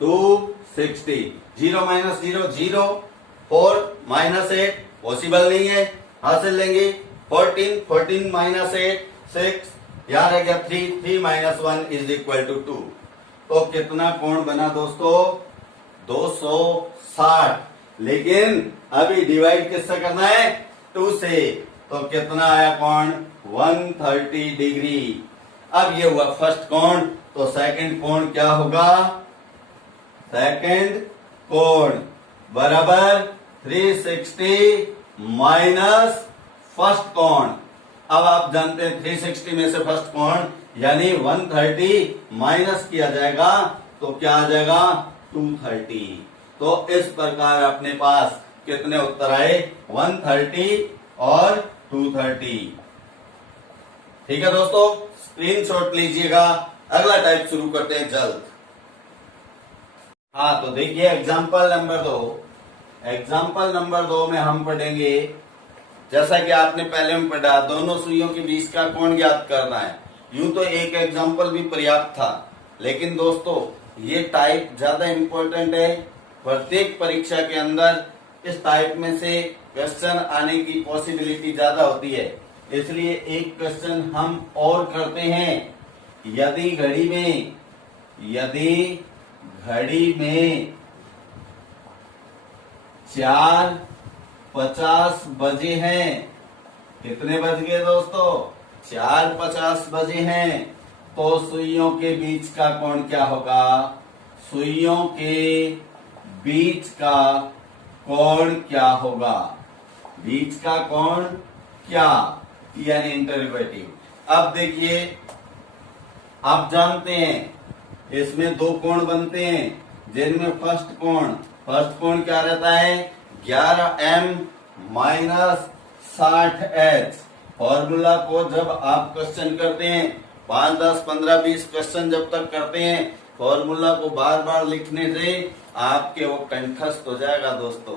260। 0 माइनस 0 0, 4 माइनस 8 पॉसिबल नहीं है, हासिल लेंगे। 14 माइनस 8 6, यहाँ रह गया 3 माइनस 1 इज इक्वल टू 2। तो कितना कोण बना दोस्तों? 260। लेकिन अभी डिवाइड किससे करना है? 2 से। तो कितना आया कोण? 130 डिग्री। अब ये हुआ फर्स्ट कोण, तो सेकंड कोण क्या होगा? सेकंड कोण बराबर 360 माइनस फर्स्ट कोण। अब आप जानते हैं 360 में से फर्स्ट कोण यानी 130 माइनस किया जाएगा तो क्या आ जाएगा? 230। तो इस प्रकार अपने पास कितने उत्तर आए? 130 और 230। ठीक है दोस्तों, स्क्रीनशॉट लीजिएगा। अगला टाइप शुरू करते हैं जल्द। हाँ तो देखिए एग्जाम्पल नंबर 2। एग्जाम्पल नंबर 2 में हम पढ़ेंगे, जैसा कि आपने पहले में पढ़ा, दोनों सुइयों के बीच का कोण ज्ञात करना है। यूं तो एक एग्जाम्पल भी पर्याप्त था, लेकिन दोस्तों ये टाइप ज्यादा इंपॉर्टेंट है। प्रत्येक परीक्षा के अंदर इस टाइप में से क्वेश्चन आने की पॉसिबिलिटी ज्यादा होती है। इसलिए एक क्वेश्चन हम और करते हैं। यदि घड़ी में 4:50 बजे हैं। कितने बज गए दोस्तों? 4:50 बजे हैं। तो सुइयों के बीच का कोण क्या होगा? सुइयों के बीच का कोण क्या होगा? बीच का कोण क्या, यानी इंटररोगेटिव। अब देखिए, आप जानते हैं इसमें दो कोण बनते हैं, जिनमें फर्स्ट कोण क्या रहता है? 11m minus 60h। फॉर्मूला को जब आप क्वेश्चन करते हैं, 5, 10, 15, 20 क्वेश्चन जब तक करते हैं, फॉर्मूला को बार बार लिखने से आपके वो कंठस्थ हो जाएगा दोस्तों।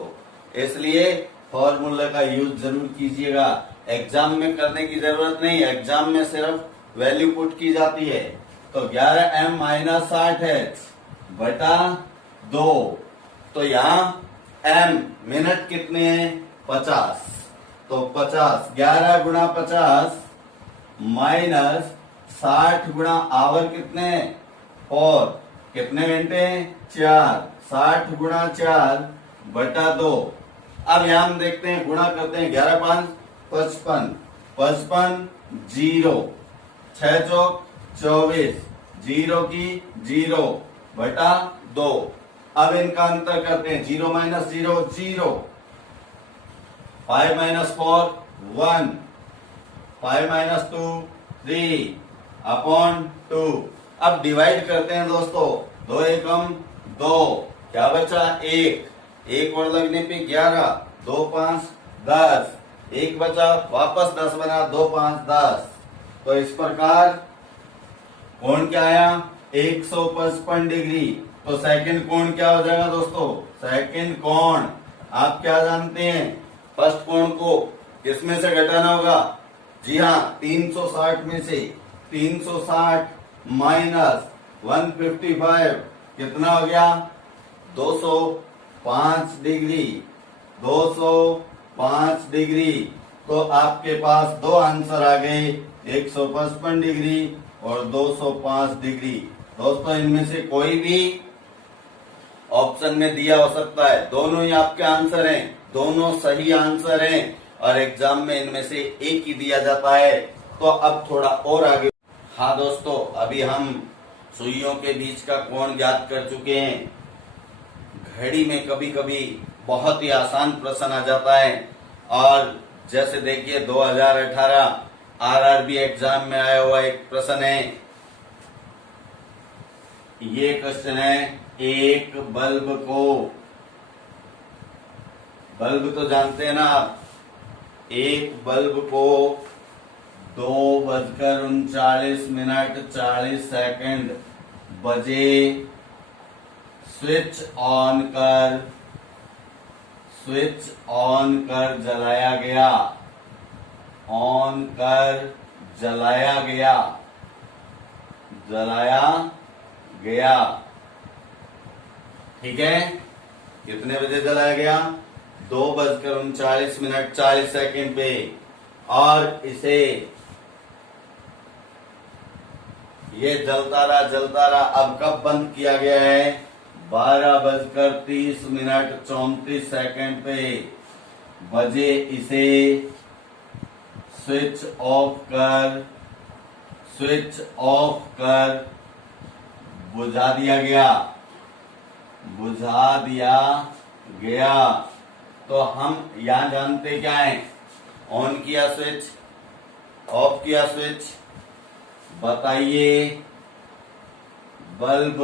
इसलिए फॉर्मूला का यूज जरूर कीजिएगा। एग्जाम में करने की जरूरत नहीं है, एग्जाम में सिर्फ वैल्यू पुट की जाती है। तो 11m माइनस 60h बटा 2। तो यहाँ m मिनट कितने हैं? 50। तो 50, 11 गुणा 50 माइनस 60 गुणा आवर कितने? 4। कितने घंटे? 4। 60 गुणा 4 बटा 2। अब यहां हम देखते हैं, गुणा करते हैं। 11 5 55, 55 0, 6 चौक 24, 0 की 0 बटा 2। अब इनका अंतर करते हैं। 0 माइनस 0 0, 5 माइनस 4 1, 5 माइनस 2 3 अपॉन 2। अब डिवाइड करते हैं दोस्तों। 2 एकम 2, क्या बचा? 1 और लगने पे 11, 2 5 10, एक बचा, वापस 10 बना, 2 5 10। तो इस प्रकार कोण क्या आया 155 डिग्री। तो सेकंड कोण क्या हो जाएगा दोस्तों, सेकंड कोण आप क्या जानते हैं, फर्स्ट कोण को किसमें से घटाना होगा, जी हाँ 360 में से। 360 माइनस 155 कितना हो गया 205 डिग्री। 205 डिग्री। तो आपके पास दो आंसर आ गए, 155 डिग्री और 205 डिग्री। दोस्तों इनमें से कोई भी ऑप्शन में दिया हो सकता है, दोनों ही आपके आंसर हैं, दोनों सही आंसर हैं और एग्जाम में इनमें से एक ही दिया जाता है। तो अब थोड़ा और आगे, हाँ दोस्तों अभी हम सुइयों के बीच का कोण ज्ञात कर चुके हैं। घड़ी में कभी कभी बहुत ही आसान प्रश्न आ जाता है और जैसे देखिए 2018 आरआरबी एग्जाम में आया हुआ एक प्रश्न है। ये क्वेश्चन है, एक बल्ब को, बल्ब तो जानते हैं ना आप, एक बल्ब को 2:39 बजे स्विच ऑन कर जलाया गया, जलाया गया। ठीक है, कितने बजे जलाया गया 2:39 पे, और इसे ये जलता रहा। अब कब बंद किया गया है 12:30 पे बजे इसे स्विच ऑफ कर बुझा दिया गया। तो हम यहां जानते क्या है, ऑन किया स्विच, ऑफ किया स्विच। बताइए बल्ब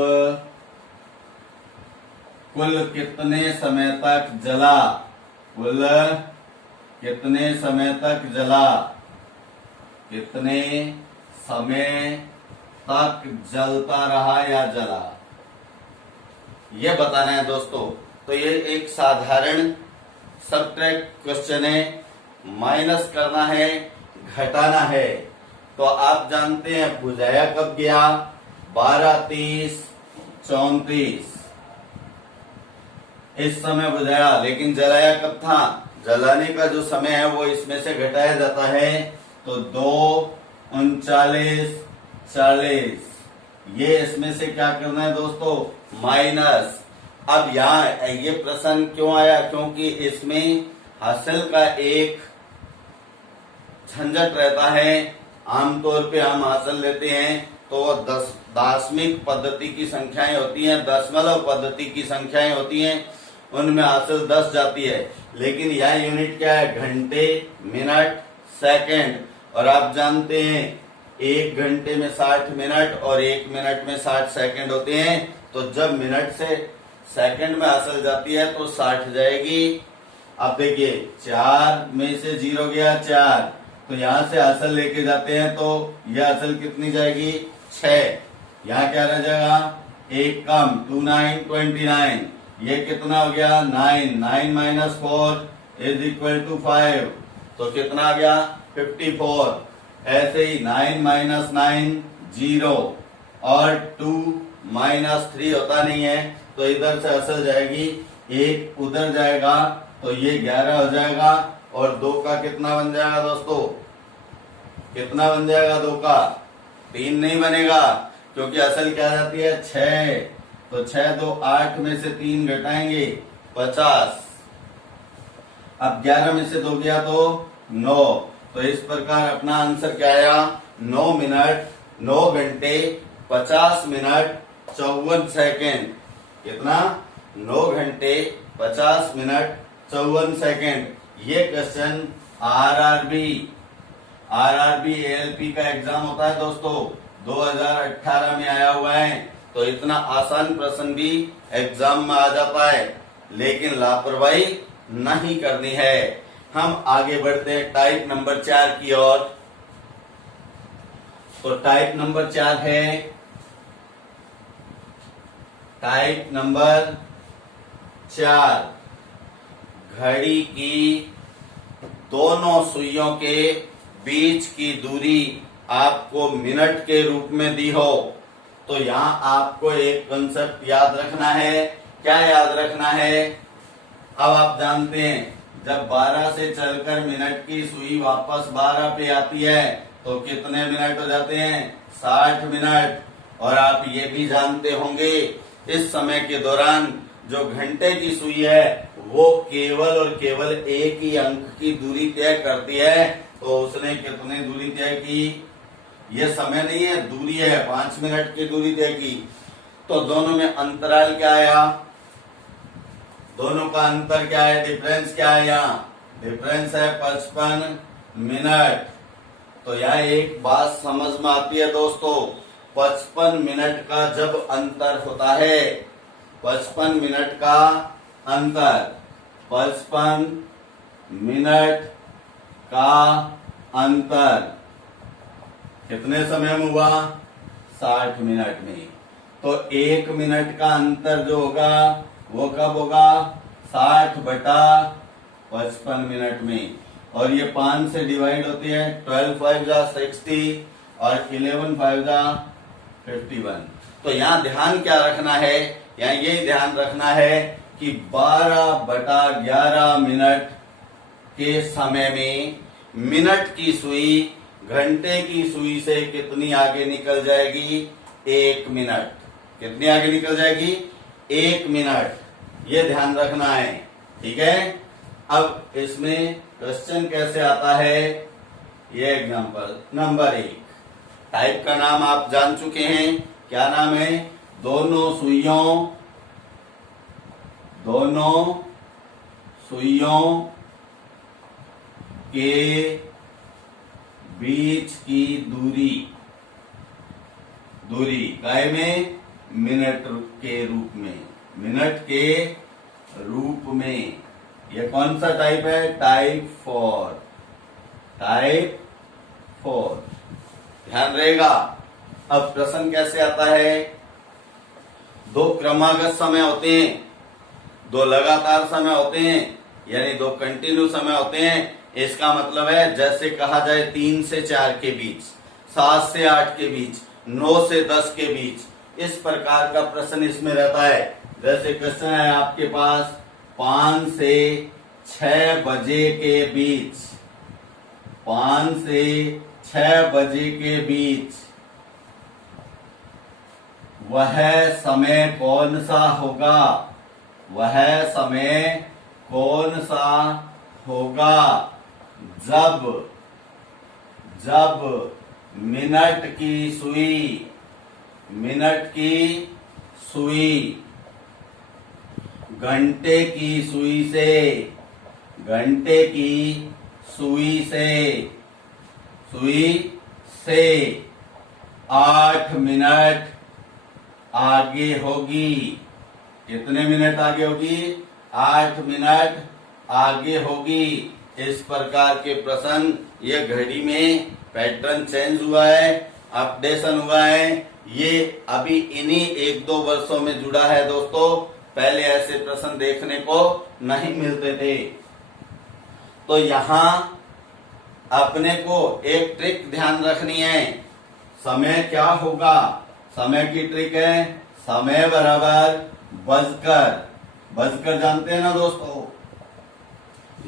कुल कितने समय तक जला, कितने समय तक जलता रहा या जला, ये बताना है दोस्तों। तो ये एक साधारण सब्ट्रैक्ट क्वेश्चन है, माइनस करना है, घटाना है। तो आप जानते हैं बुझाया कब गया 12:30-34 इस समय बुझाया, लेकिन जलाया कब था, जलाने का जो समय है वो इसमें से घटाया जाता है। तो 2:39:40 ये इसमें से क्या करना है दोस्तों, माइनस। अब यहाँ ये प्रश्न क्यों आया, क्योंकि इसमें हासिल का एक झंझट रहता है। आमतौर पे हम हासिल लेते हैं तो दशमिक पद्धति की संख्याएं होती हैं, दशमलव पद्धति की संख्याएं होती हैं, उनमें हासिल 10 जाती है। लेकिन यह यूनिट क्या है, घंटे, मिनट, सेकंड। और आप जानते हैं 1 घंटे में 60 मिनट और 1 मिनट में 60 सेकंड होते हैं। तो जब मिनट से सेकंड में हासिल जाती है तो 60 जाएगी। अब देखिए 4 में से 0 गया 4, तो यहां से हासिल लेके जाते हैं तो यह हासिल कितनी जाएगी 6। यहाँ क्या रह जाएगा, एक कम, 2 9 29। ये कितना हो गया 9, 9 - 4 = 5, तो कितना आ गया 54। ऐसे ही 9 - 9 0 और 2 - 3 होता नहीं है, तो इधर से हासिल जाएगी, एक उधर जाएगा तो ये 11 हो जाएगा। और 2 का कितना बन जाएगा दोस्तों, कितना बन जाएगा 2 का, 3 नहीं बनेगा, क्योंकि असल क्या जाती है 6। तो 6 2 8 में से 3 घटाएंगे 50। अब 11 में से 2 गया तो 9। तो इस प्रकार अपना आंसर क्या आया, 9 मिनट 9 घंटे 50 मिनट 54 सेकेंड। कितना, 9 घंटे 50 मिनट 54 सेकेंड। ये क्वेश्चन आरआरबी एएलपी का एग्जाम होता है दोस्तों, 2018 में आया हुआ है। तो इतना आसान प्रश्न भी एग्जाम में आ जाता है, लेकिन लापरवाही नहीं करनी है। हम आगे बढ़ते हैं टाइप नंबर 4 की ओर। तो टाइप नंबर 4 है, टाइप नंबर 4 घड़ी की दोनों सुइयों के बीच की दूरी आपको मिनट के रूप में दी हो, तो यहां आपको एक कंसेप्ट याद रखना है। क्या याद रखना है? अब आप जानते हैं जब 12 से चलकर मिनट की सुई वापस 12 पे आती है तो कितने मिनट हो जाते हैं? 60 मिनट। और आप ये भी जानते होंगे इस समय के दौरान जो घंटे की सुई है वो केवल और केवल एक ही अंक की दूरी तय करती है। तो उसने कितनी दूरी तय की? ये समय नहीं है, दूरी है, 5 मिनट की दूरी तय की। तो दोनों में अंतराल क्या आया? दोनों का अंतर क्या है? डिफरेंस क्या है? यहाँ डिफरेंस है 55 मिनट। तो यहाँ एक बात समझ में आती है दोस्तों, 55 मिनट का जब अंतर होता है, 55 मिनट का अंतर, 55 मिनट का अंतर कितने समय में हुआ? 60 मिनट में। तो 1 मिनट का अंतर जो होगा वो कब होगा? 60 बटा 55 मिनट में। और ये 5 से डिवाइड होती है, 12 5 जा 60 और 11 5 जा 51। तो यहाँ ध्यान क्या रखना है? यहाँ ये ध्यान रखना है कि 12 बटा 11 मिनट के समय में मिनट की सुई घंटे की सुई से कितनी आगे निकल जाएगी? 1 मिनट। कितनी आगे निकल जाएगी? 1 मिनट। ये ध्यान रखना है, ठीक है। अब इसमें क्वेश्चन कैसे आता है? ये एग्जांपल नंबर 1, टाइप का नाम आप जान चुके हैं, क्या नाम है? दोनों सुइयों के बीच की दूरी काय में? मिनट के रूप में, मिनट के रूप में। ये कौन सा टाइप है? Type 4, type 4। ध्यान रहेगा। अब प्रश्न कैसे आता है? 2 क्रमागत समय होते हैं, 2 लगातार समय होते हैं, यानी 2 कंटिन्यू समय होते हैं। इसका मतलब है जैसे कहा जाए 3 से 4 के बीच, 7 से 8 के बीच, 9 से 10 के बीच, इस प्रकार का प्रश्न इसमें रहता है। जैसे क्वेश्चन है आपके पास 5 से 6 बजे के बीच, 5 से 6 बजे के बीच वह समय कौन सा होगा? वह समय कौन सा होगा जब मिनट की सुई घंटे की सुई से 8 मिनट आगे होगी। कितने मिनट आगे होगी? 8 मिनट आगे होगी। इस प्रकार के प्रश्न, ये घड़ी में पैटर्न चेंज हुआ है, अपडेशन हुआ है, ये अभी इन्हीं 1-2 वर्षों में जुड़ा है दोस्तों। पहले ऐसे प्रश्न देखने को नहीं मिलते थे। तो यहाँ अपने को एक ट्रिक ध्यान रखनी है। समय क्या होगा? समय की ट्रिक है समय बराबर बजकर जानते हैं ना दोस्तों?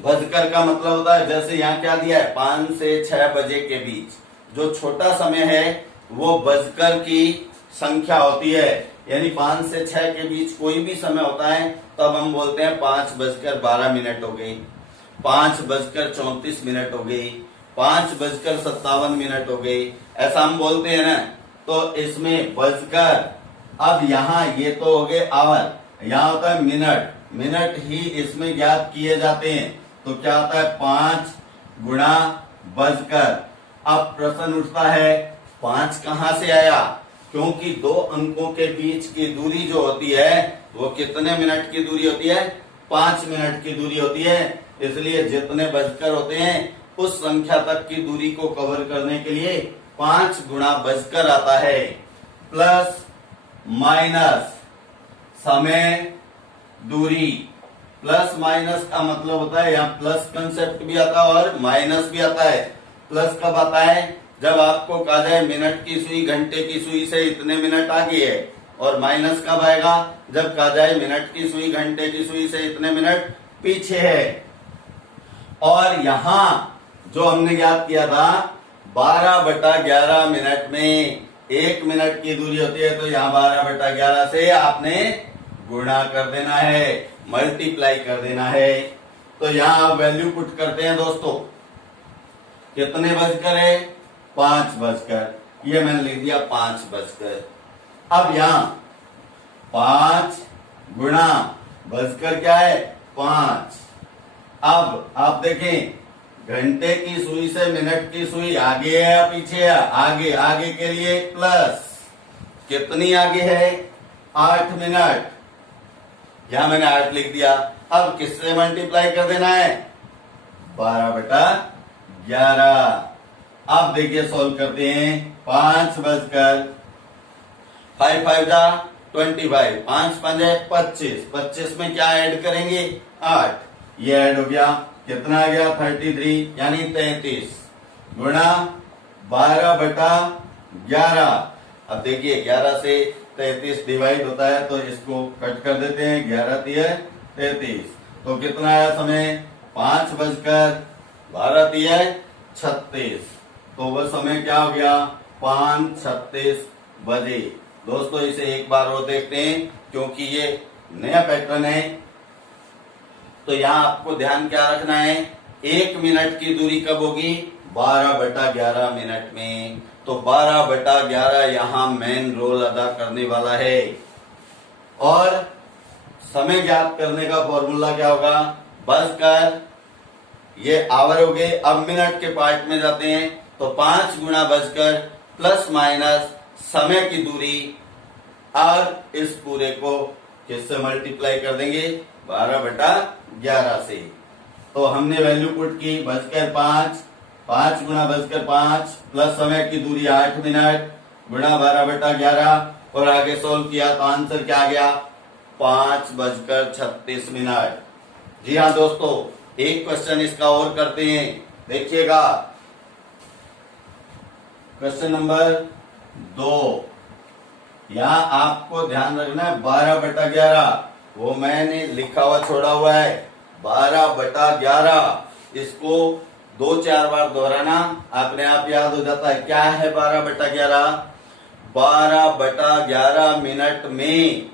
बजकर का मतलब होता है, जैसे यहाँ क्या दिया है, 5 से 6 बजे के बीच जो छोटा समय है वो बजकर की संख्या होती है। यानी 5 से 6 के बीच कोई भी समय होता है तब हम बोलते हैं 5:12 हो गई, 5:34 हो गई, 5:57 हो गई, ऐसा हम बोलते हैं ना। तो इसमें बजकर, अब यहाँ ये तो हो गए आवर, यहाँ होता है मिनट, मिनट ही इसमें ज्ञात किए जाते हैं। तो क्या होता है 5 गुणा बजकर। अब प्रश्न उठता है 5 कहाँ से आया? क्योंकि 2 अंकों के बीच की दूरी जो होती है वो कितने मिनट की दूरी होती है? 5 मिनट की दूरी होती है। इसलिए जितने बजकर होते हैं उस संख्या तक की दूरी को कवर करने के लिए 5 गुणा बजकर आता है। प्लस माइनस समय दूरी, प्लस माइनस का मतलब होता है, यहाँ प्लस कंसेप्ट भी आता है और माइनस भी आता है। प्लस कब आता है? जब आपको कहा जाए मिनट की सुई घंटे की सुई से इतने मिनट आगे है, और माइनस कब आएगा? जब कहा जाए मिनट की सुई घंटे की सुई से इतने मिनट पीछे है। और यहाँ जो हमने याद किया था 12/11 मिनट में 1 मिनट की दूरी होती है, तो यहाँ 12/11 से आपने गुणा कर देना है, मल्टीप्लाई कर देना है। तो यहाँ आप वैल्यू पुट करते हैं दोस्तों, कितने बजकर है? 5 बजकर, ये मैंने लिख दिया 5 बजकर। अब यहाँ 5 गुणा बजकर क्या है? 5। अब आप देखें घंटे की सुई से मिनट की सुई आगे है या पीछे है? आगे। आगे के लिए प्लस, कितनी आगे है? 8 मिनट। यहां मैंने 8 लिख दिया। अब किससे मल्टीप्लाई कर देना है? 12/11। अब देखिए सोल्व करते हैं। 5 बजकर 5 5 जा 25, 5 5 25, 25 में क्या ऐड करेंगे? 8। ये ऐड हो गया, कितना आ गया? 33 यानी 33 गुणा 12/11। अब देखिए 11 से 33 डिवाइड होता है, तो इसको कट कर देते हैं। 11 तिया 33, तो कितना आया समय? 5 बजकर 12 तिया 36, तो वह समय क्या हो गया? 5:36 बजे। दोस्तों इसे एक बार और देखते हैं, क्योंकि ये नया पैटर्न है। तो यहाँ आपको ध्यान क्या रखना है? 1 मिनट की दूरी कब होगी? 12/11 मिनट में। तो 12/11 यहाँ मेन रोल अदा करने वाला है। और समय ज्ञात करने का फॉर्मूला क्या होगा? बजकर, ये आवर हो गए। अब मिनट के पार्ट में जाते हैं, तो 5 गुणा बजकर प्लस माइनस समय की दूरी, और इस पूरे को किससे मल्टीप्लाई कर देंगे? 12/11 से। तो हमने वैल्यू पुट की बजकर 5, 5 गुणा बजकर 5 प्लस समय की दूरी 8 मिनट गुणा 12/11, और आगे सोल्व किया तो आंसर क्या आ गया? 5:36 मिनट। जी हाँ दोस्तों, एक क्वेश्चन इसका और करते हैं, देखिएगा। Question number 2। यहाँ आपको ध्यान रखना है 12/11, वो मैंने लिखा हुआ छोड़ा हुआ है 12/11। इसको 2-4 बार दोहराना, अपने आप याद हो जाता है। क्या है 12/11? 12/11 मिनट में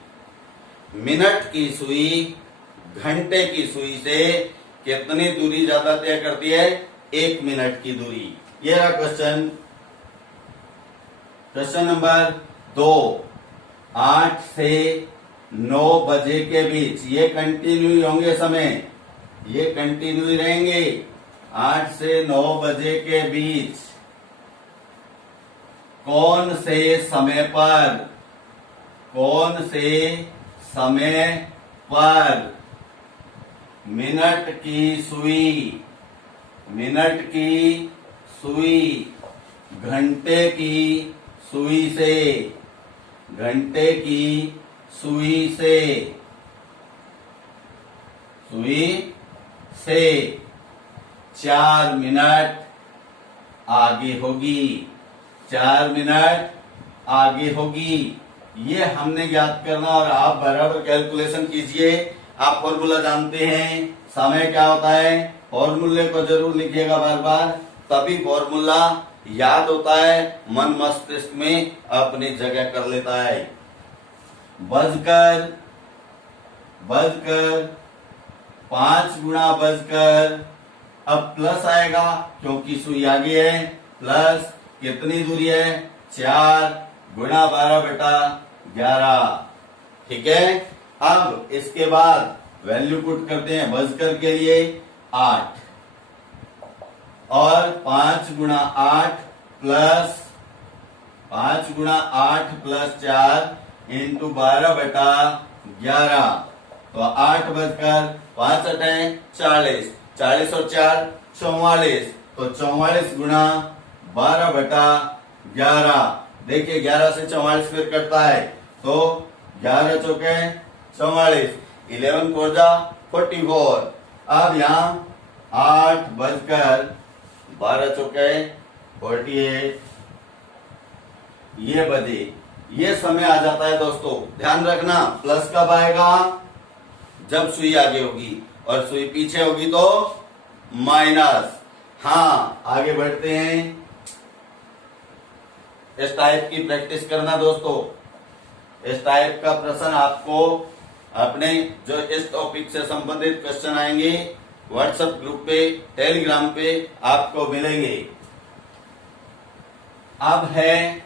मिनट की सुई घंटे की सुई से कितनी दूरी ज्यादा तय करती है? 1 मिनट की दूरी। ये रहा क्वेश्चन। Question number 2। 8 से 9 बजे के बीच, ये कंटिन्यू होंगे समय, ये कंटिन्यू रहेंगे। 8 से 9 बजे के बीच कौन से समय पर मिनट की सुई घंटे की सुई से 4 मिनट आगे होगी। 4 मिनट आगे होगी, ये हमने याद करना। और आप बराबर कैलकुलेशन कीजिए। आप फॉर्मूला जानते हैं, समय क्या होता है? फॉर्मूले को जरूर लिखिएगा बार बार, तभी फॉर्मूला याद होता है, मन मस्तिष्क में अपनी जगह कर लेता है। बजकर 5 गुणा बजकर, अब प्लस आएगा क्योंकि सुई आगे है, प्लस कितनी दूरी है? 4 गुणा 12/11। ठीक है। अब इसके बाद वैल्यू पुट करते हैं। बजकर के लिए 8, और 5 गुणा 8 प्लस 4 इंटू 12/11। तो 8 बजकर 5 8 40, 40 और 4 44, तो 44 गुणा 12/11। देखिए 11 से 44 फिर कटता है, तो 11 चौके 44, 11 4 जा 44। अब यहाँ 8 बजकर 12 चौके 48 ये बजे, ये समय आ जाता है दोस्तों। ध्यान रखना प्लस कब आएगा, जब सुई आगे होगी, और सुई पीछे होगी तो माइनस। हाँ आगे बढ़ते हैं, इस टाइप की प्रैक्टिस करना दोस्तों। इस टाइप का प्रश्न आपको अपने जो इस टॉपिक से संबंधित क्वेश्चन आएंगे व्हाट्सएप ग्रुप पे, टेलीग्राम पे आपको मिलेंगे। अब है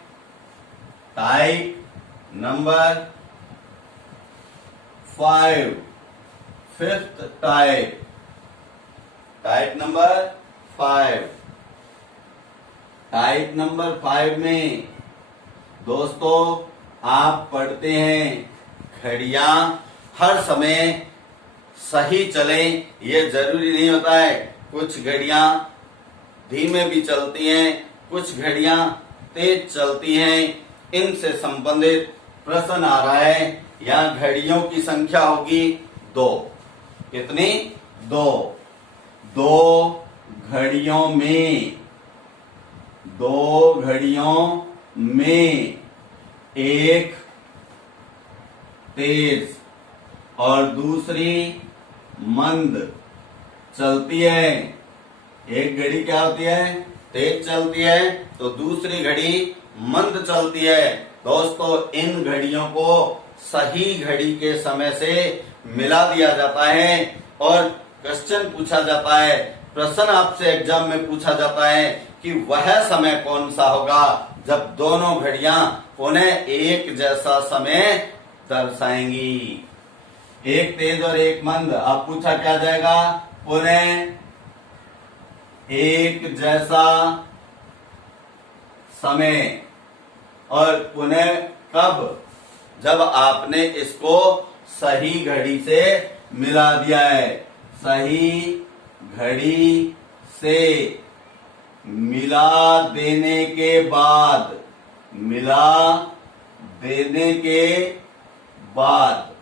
type number 5, fifth type, type number 5। Type number 5 में दोस्तों आप पढ़ते हैं घड़ियां हर समय सही चलें, ये जरूरी नहीं होता है। कुछ घड़ियां धीमे भी चलती हैं, कुछ घड़ियां तेज चलती हैं। इनसे संबंधित प्रश्न आ रहा है। यहाँ घड़ियों की संख्या होगी 2। कितनी? 2। 2 घड़ियों में, 2 घड़ियों में एक तेज और दूसरी मंद चलती है। एक घड़ी क्या होती है? तेज चलती है, तो दूसरी घड़ी मंद चलती है। दोस्तों इन घड़ियों को सही घड़ी के समय से मिला दिया जाता है और क्वेश्चन पूछा जाता है, प्रश्न आपसे एग्जाम में पूछा जाता है कि वह समय कौन सा होगा जब दोनों घड़ियां उन्हें एक जैसा समय दर्शाएंगी। एक तेज और एक मंद। अब पूछा क्या जाएगा? उन्हें एक जैसा समय, और पुनः कब? जब आपने इसको सही घड़ी से मिला दिया है। सही घड़ी से मिला देने के बाद, मिला देने के बाद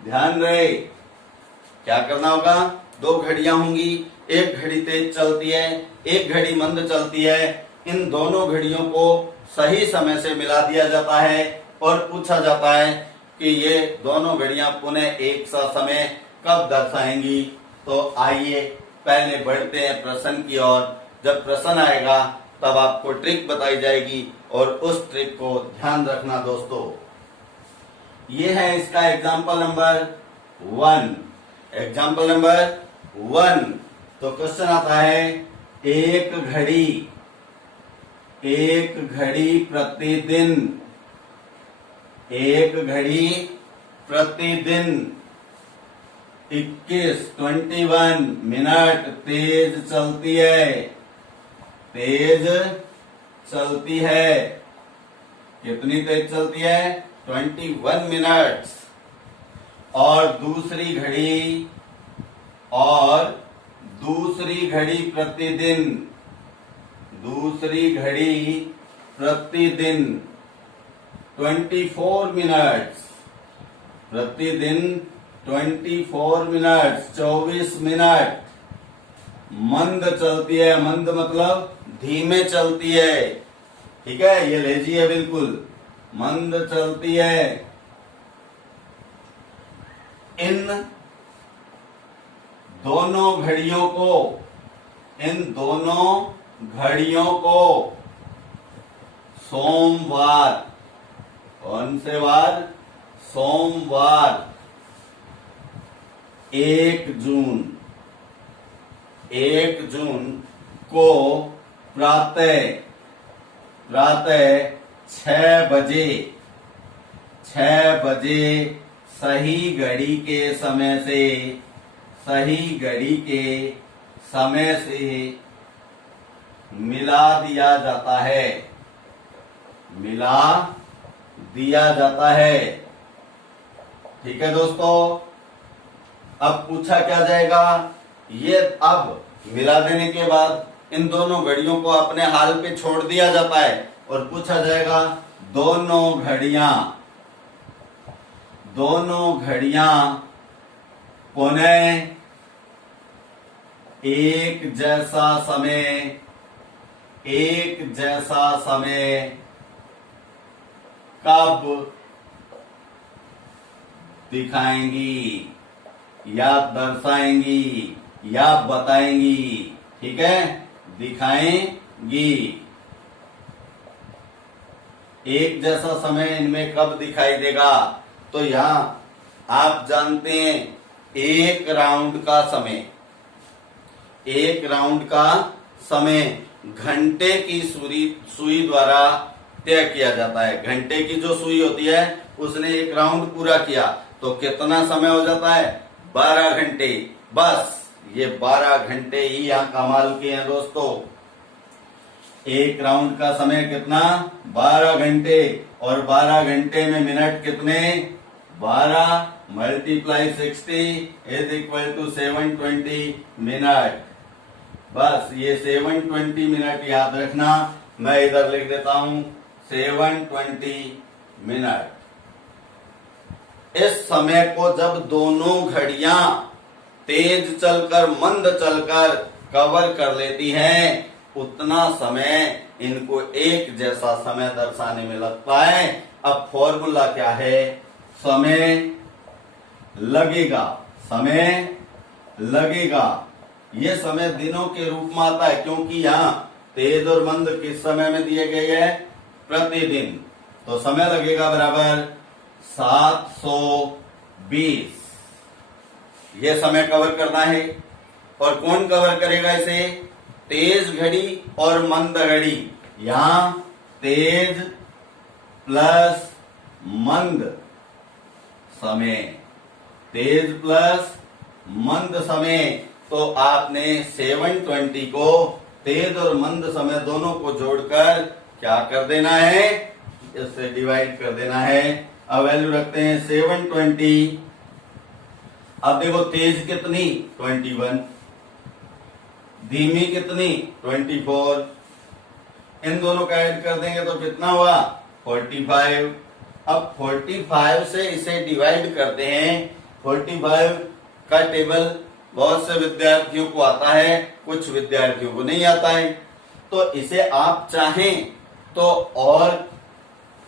ध्यान रहे क्या करना होगा? 2 घड़ियां होंगी, एक घड़ी तेज चलती है, एक घड़ी मंद चलती है। इन दोनों घड़ियों को सही समय से मिला दिया जाता है और पूछा जाता है कि ये दोनों घड़ियां पुनः एक सा समय कब दर्शाएंगी। तो आइए पहले बढ़ते हैं प्रश्न की ओर। जब प्रश्न आएगा तब आपको ट्रिक बताई जाएगी और उस ट्रिक को ध्यान रखना दोस्तों। ये है इसका एग्जाम्पल नंबर 1। एग्जाम्पल नंबर 1, तो क्वेश्चन आता है एक घड़ी प्रतिदिन, एक घड़ी प्रतिदिन 21 मिनट तेज चलती है, तेज चलती है। कितनी तेज चलती है? 21 मिनट्स। और दूसरी घड़ी प्रतिदिन, दूसरी घड़ी प्रतिदिन 24 मिनट्स, प्रतिदिन 24 मिनट्स, 24 मिनट मंद चलती है। मंद मतलब धीमे चलती है, ठीक है, ये लेजी है बिल्कुल, मंद चलती है। इन दोनों घड़ियों को सोमवार, कौन से वार? सोमवार 1 जून को प्रातः 6 बजे सही घड़ी के समय से मिला दिया जाता है, मिला दिया जाता है। ठीक है दोस्तों, अब पूछा क्या जाएगा? ये अब मिला देने के बाद इन दोनों घड़ियों को अपने हाल पे छोड़ दिया जाता है और पूछा जाएगा दोनों घड़ियां पुनः एक जैसा समय कब दिखाएंगी या दर्शाएंगी या बताएंगी। ठीक है, दिखाएंगी। एक जैसा समय इनमें कब दिखाई देगा? तो यहां आप जानते हैं एक राउंड का समय घंटे की सुई द्वारा तय किया जाता है। घंटे की जो सुई होती है उसने एक राउंड पूरा किया तो कितना समय हो जाता है? 12 घंटे। बस ये 12 घंटे ही यहाँ कमाल के हैं दोस्तों। एक राउंड का समय कितना? 12 घंटे। और 12 घंटे में मिनट कितने? 12 multiply 60 is equal to 720 minute. बस ये 720 मिनट याद रखना। मैं इधर लिख देता हूं 720 मिनट। इस समय को जब दोनों घड़ियां तेज चलकर मंद चलकर कवर कर लेती हैं, उतना समय इनको एक जैसा समय दर्शाने में लगता है। अब फॉर्मूला क्या है? समय लगेगा। ये समय दिनों के रूप में आता है क्योंकि यहाँ तेज और मंद किस समय में दिए गए हैं? प्रतिदिन। तो समय लगेगा बराबर 720। ये समय कवर करना है। और कौन कवर करेगा इसे? तेज घड़ी और मंद घड़ी। यहां तेज प्लस मंद समय। तो आपने 720 को तेज और मंद समय दोनों को जोड़कर क्या कर देना है? इससे डिवाइड कर देना है। अब वैल्यू रखते हैं 720। अब देखो तेज कितनी? 21। धीमी कितनी? 24। इन दोनों का ऐड कर देंगे तो कितना हुआ? 45। अब 45 से इसे डिवाइड करते हैं। 45 का टेबल बहुत से विद्यार्थियों को आता है, कुछ विद्यार्थियों को नहीं आता है। तो इसे आप चाहें तो और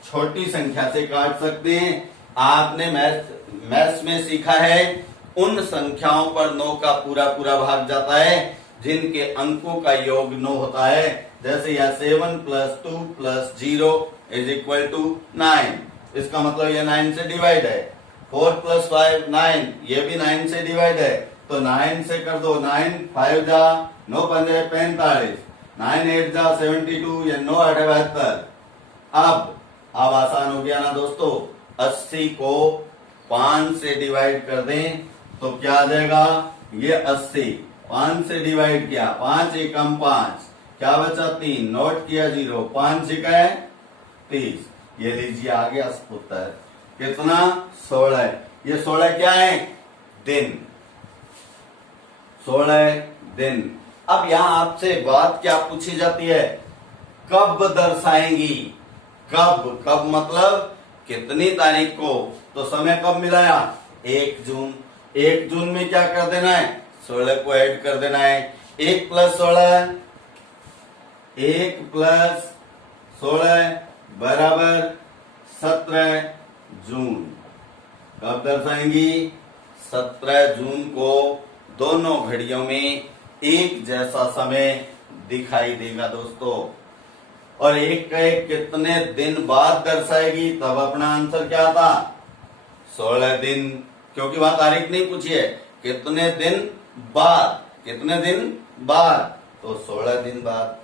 छोटी संख्या से काट सकते हैं। आपने मैथ्स में सीखा है उन संख्याओं पर 9 का पूरा भाग जाता है जिनके अंकों का योग 9 होता है। जैसे यहाँ 7 + 2 + 0 = 9। इसका मतलब ये 9 से डिवाइड है। 4 + 5 9, ये भी 9 से डिवाइड है। तो 9 से कर दो। 9 5 जा 9 5 45, 9 8 जा 72, या 9 8 72। अब आसान हो गया ना दोस्तों। 80 को 5 से डिवाइड कर दें तो क्या आ जाएगा? ये 80 5 से डिवाइड किया, 5 एकम 5, क्या बचा? 3, नोट किया 0, 5 6 है 30। ये लीजिए आ गया उत्तर। कितना? 16। ये 16 क्या है? दिन। 16 दिन। अब यहां आपसे बात क्या पूछी जाती है? कब दर्शाएंगी? कब मतलब कितनी तारीख को? तो समय कब मिलाया? 1 जून। 1 जून में क्या कर देना है? 16 को ऐड कर देना है। 1 + 16 बराबर 17 जून। कब दर्शाएंगी? 17 जून को दोनों घड़ियों में एक जैसा समय दिखाई देगा दोस्तों। और एक का एक कितने दिन बाद दर्शाएगी? तब अपना आंसर क्या था? 16 दिन। क्योंकि वहां तारीख नहीं पूछी है, कितने दिन बाद। कितने दिन बाद? तो 16 दिन बाद।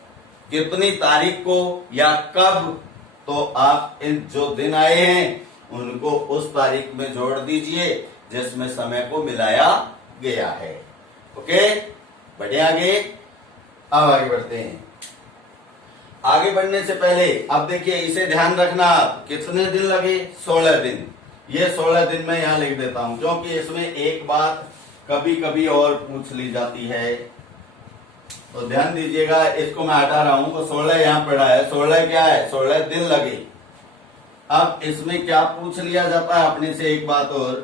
कितनी तारीख को या कब? तो आप इन जो दिन आए हैं उनको उस तारीख में जोड़ दीजिए जिसमें समय को मिलाया गया है। ओके, बढ़े आगे। अब आगे बढ़ते हैं। आगे बढ़ने से पहले अब देखिए, इसे ध्यान रखना आप, कितने दिन लगे? 16 दिन। ये 16 दिन मैं यहां लिख देता हूं क्योंकि इसमें एक बात कभी कभी और पूछ ली जाती है। तो ध्यान दीजिएगा, इसको मैं हटा रहा हूं। तो 16 यहां पड़ा है, 16 क्या है, 16 दिन लगे। अब इसमें क्या पूछ लिया जाता है अपने से, एक बात और,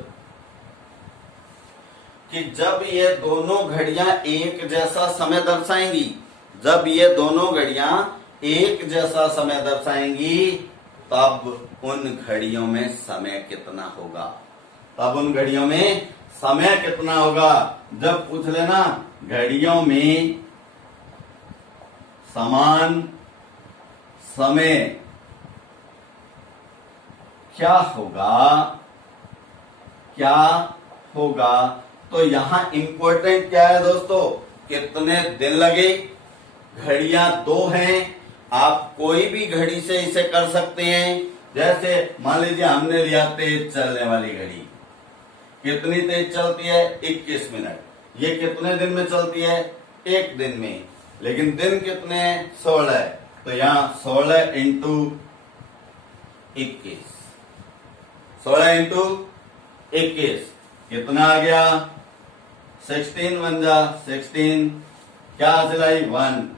कि जब ये दोनों घड़ियां एक जैसा समय दर्शाएंगी, जब ये दोनों घड़ियां एक जैसा समय दर्शाएंगी, तब उन घड़ियों में समय कितना होगा, तब उन घड़ियों में समय कितना होगा। जब पूछ लेना घड़ियों में समान समय क्या होगा, क्या होगा, तो यहां इंपॉर्टेंट क्या है दोस्तों, कितने दिन लगे। घड़ियां 2 हैं, आप कोई भी घड़ी से इसे कर सकते हैं। जैसे मान लीजिए हमने लिया तेज चलने वाली घड़ी, कितनी तेज चलती है, 21 मिनट। ये कितने दिन में चलती है, 1 दिन में। लेकिन दिन कितने हैं, 16। तो यहां 16 इंटू 21, 16 इंटू 21 कितना आ गया, 16 बन जा, 16 क्या हासिल आई, 1।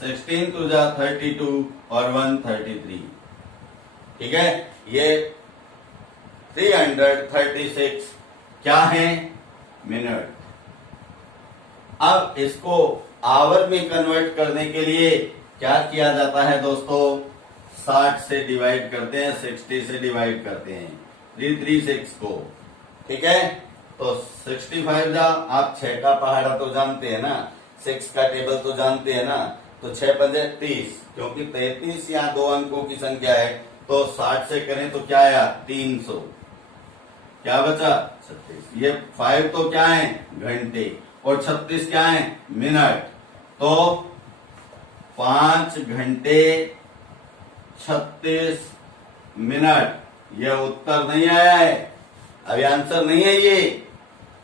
16 टू जा 32 और 1 33। ठीक है, ये 336 क्या है, मिनट। अब इसको आवर में कन्वर्ट करने के लिए क्या किया जाता है दोस्तों, 60 से डिवाइड करते हैं, 60 से डिवाइड करते हैं 336 को। ठीक है, तो 65 जा, आप 6 का पहाड़ा तो जानते हैं ना, 6 का टेबल तो जानते हैं ना, तो 6 पंजे 30, क्योंकि 33 यहाँ 2 अंकों की संख्या है, तो 60 से करें तो क्या आया, 300। क्या बचा, 36। ये 5 तो क्या है, घंटे, और 36 क्या है, मिनट। तो 5 घंटे 36 मिनट। यह उत्तर नहीं आया है, अभी आंसर नहीं है ये।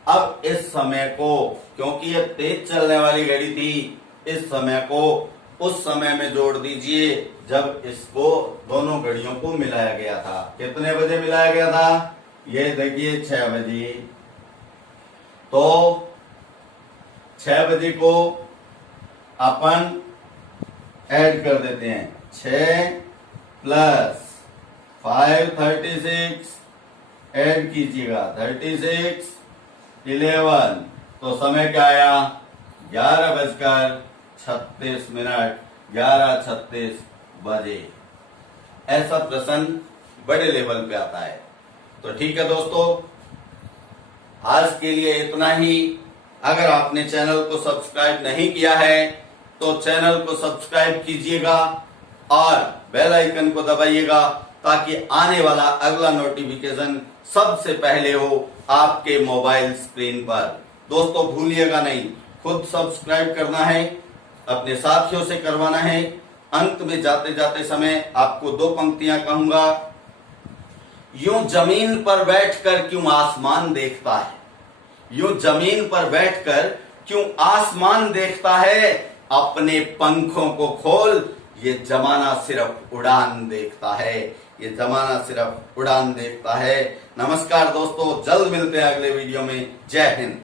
अब इस समय को, क्योंकि ये तेज चलने वाली घड़ी थी, इस समय को उस समय में जोड़ दीजिए जब इसको दोनों घड़ियों को मिलाया गया था। कितने बजे मिलाया गया था, ये देखिए 6 बजे। तो 6 बजे को अपन ऐड कर देते हैं, 6 प्लस 5 36 ऐड कीजिएगा, 36 11। तो समय क्या आया, 11:36 मिनट, 11:36 बजे। ऐसा प्रश्न बड़े लेवल पे आता है। तो ठीक है दोस्तों, आज के लिए इतना ही। अगर आपने चैनल को सब्सक्राइब नहीं किया है तो चैनल को सब्सक्राइब कीजिएगा और बेल आइकन को दबाइएगा, ताकि आने वाला अगला नोटिफिकेशन सबसे पहले हो आपके मोबाइल स्क्रीन पर। दोस्तों भूलिएगा नहीं, खुद सब्सक्राइब करना है, अपने साथियों से करवाना है। अंत में जाते जाते समय आपको 2 पंक्तियां कहूंगा। यूं जमीन पर बैठकर क्यों आसमान देखता है, यूं जमीन पर बैठकर क्यों आसमान देखता है, अपने पंखों को खोल, ये जमाना सिर्फ उड़ान देखता है, ये जमाना सिर्फ उड़ान देखता है। नमस्कार दोस्तों, जल्द मिलते हैं अगले वीडियो में। जय हिंद।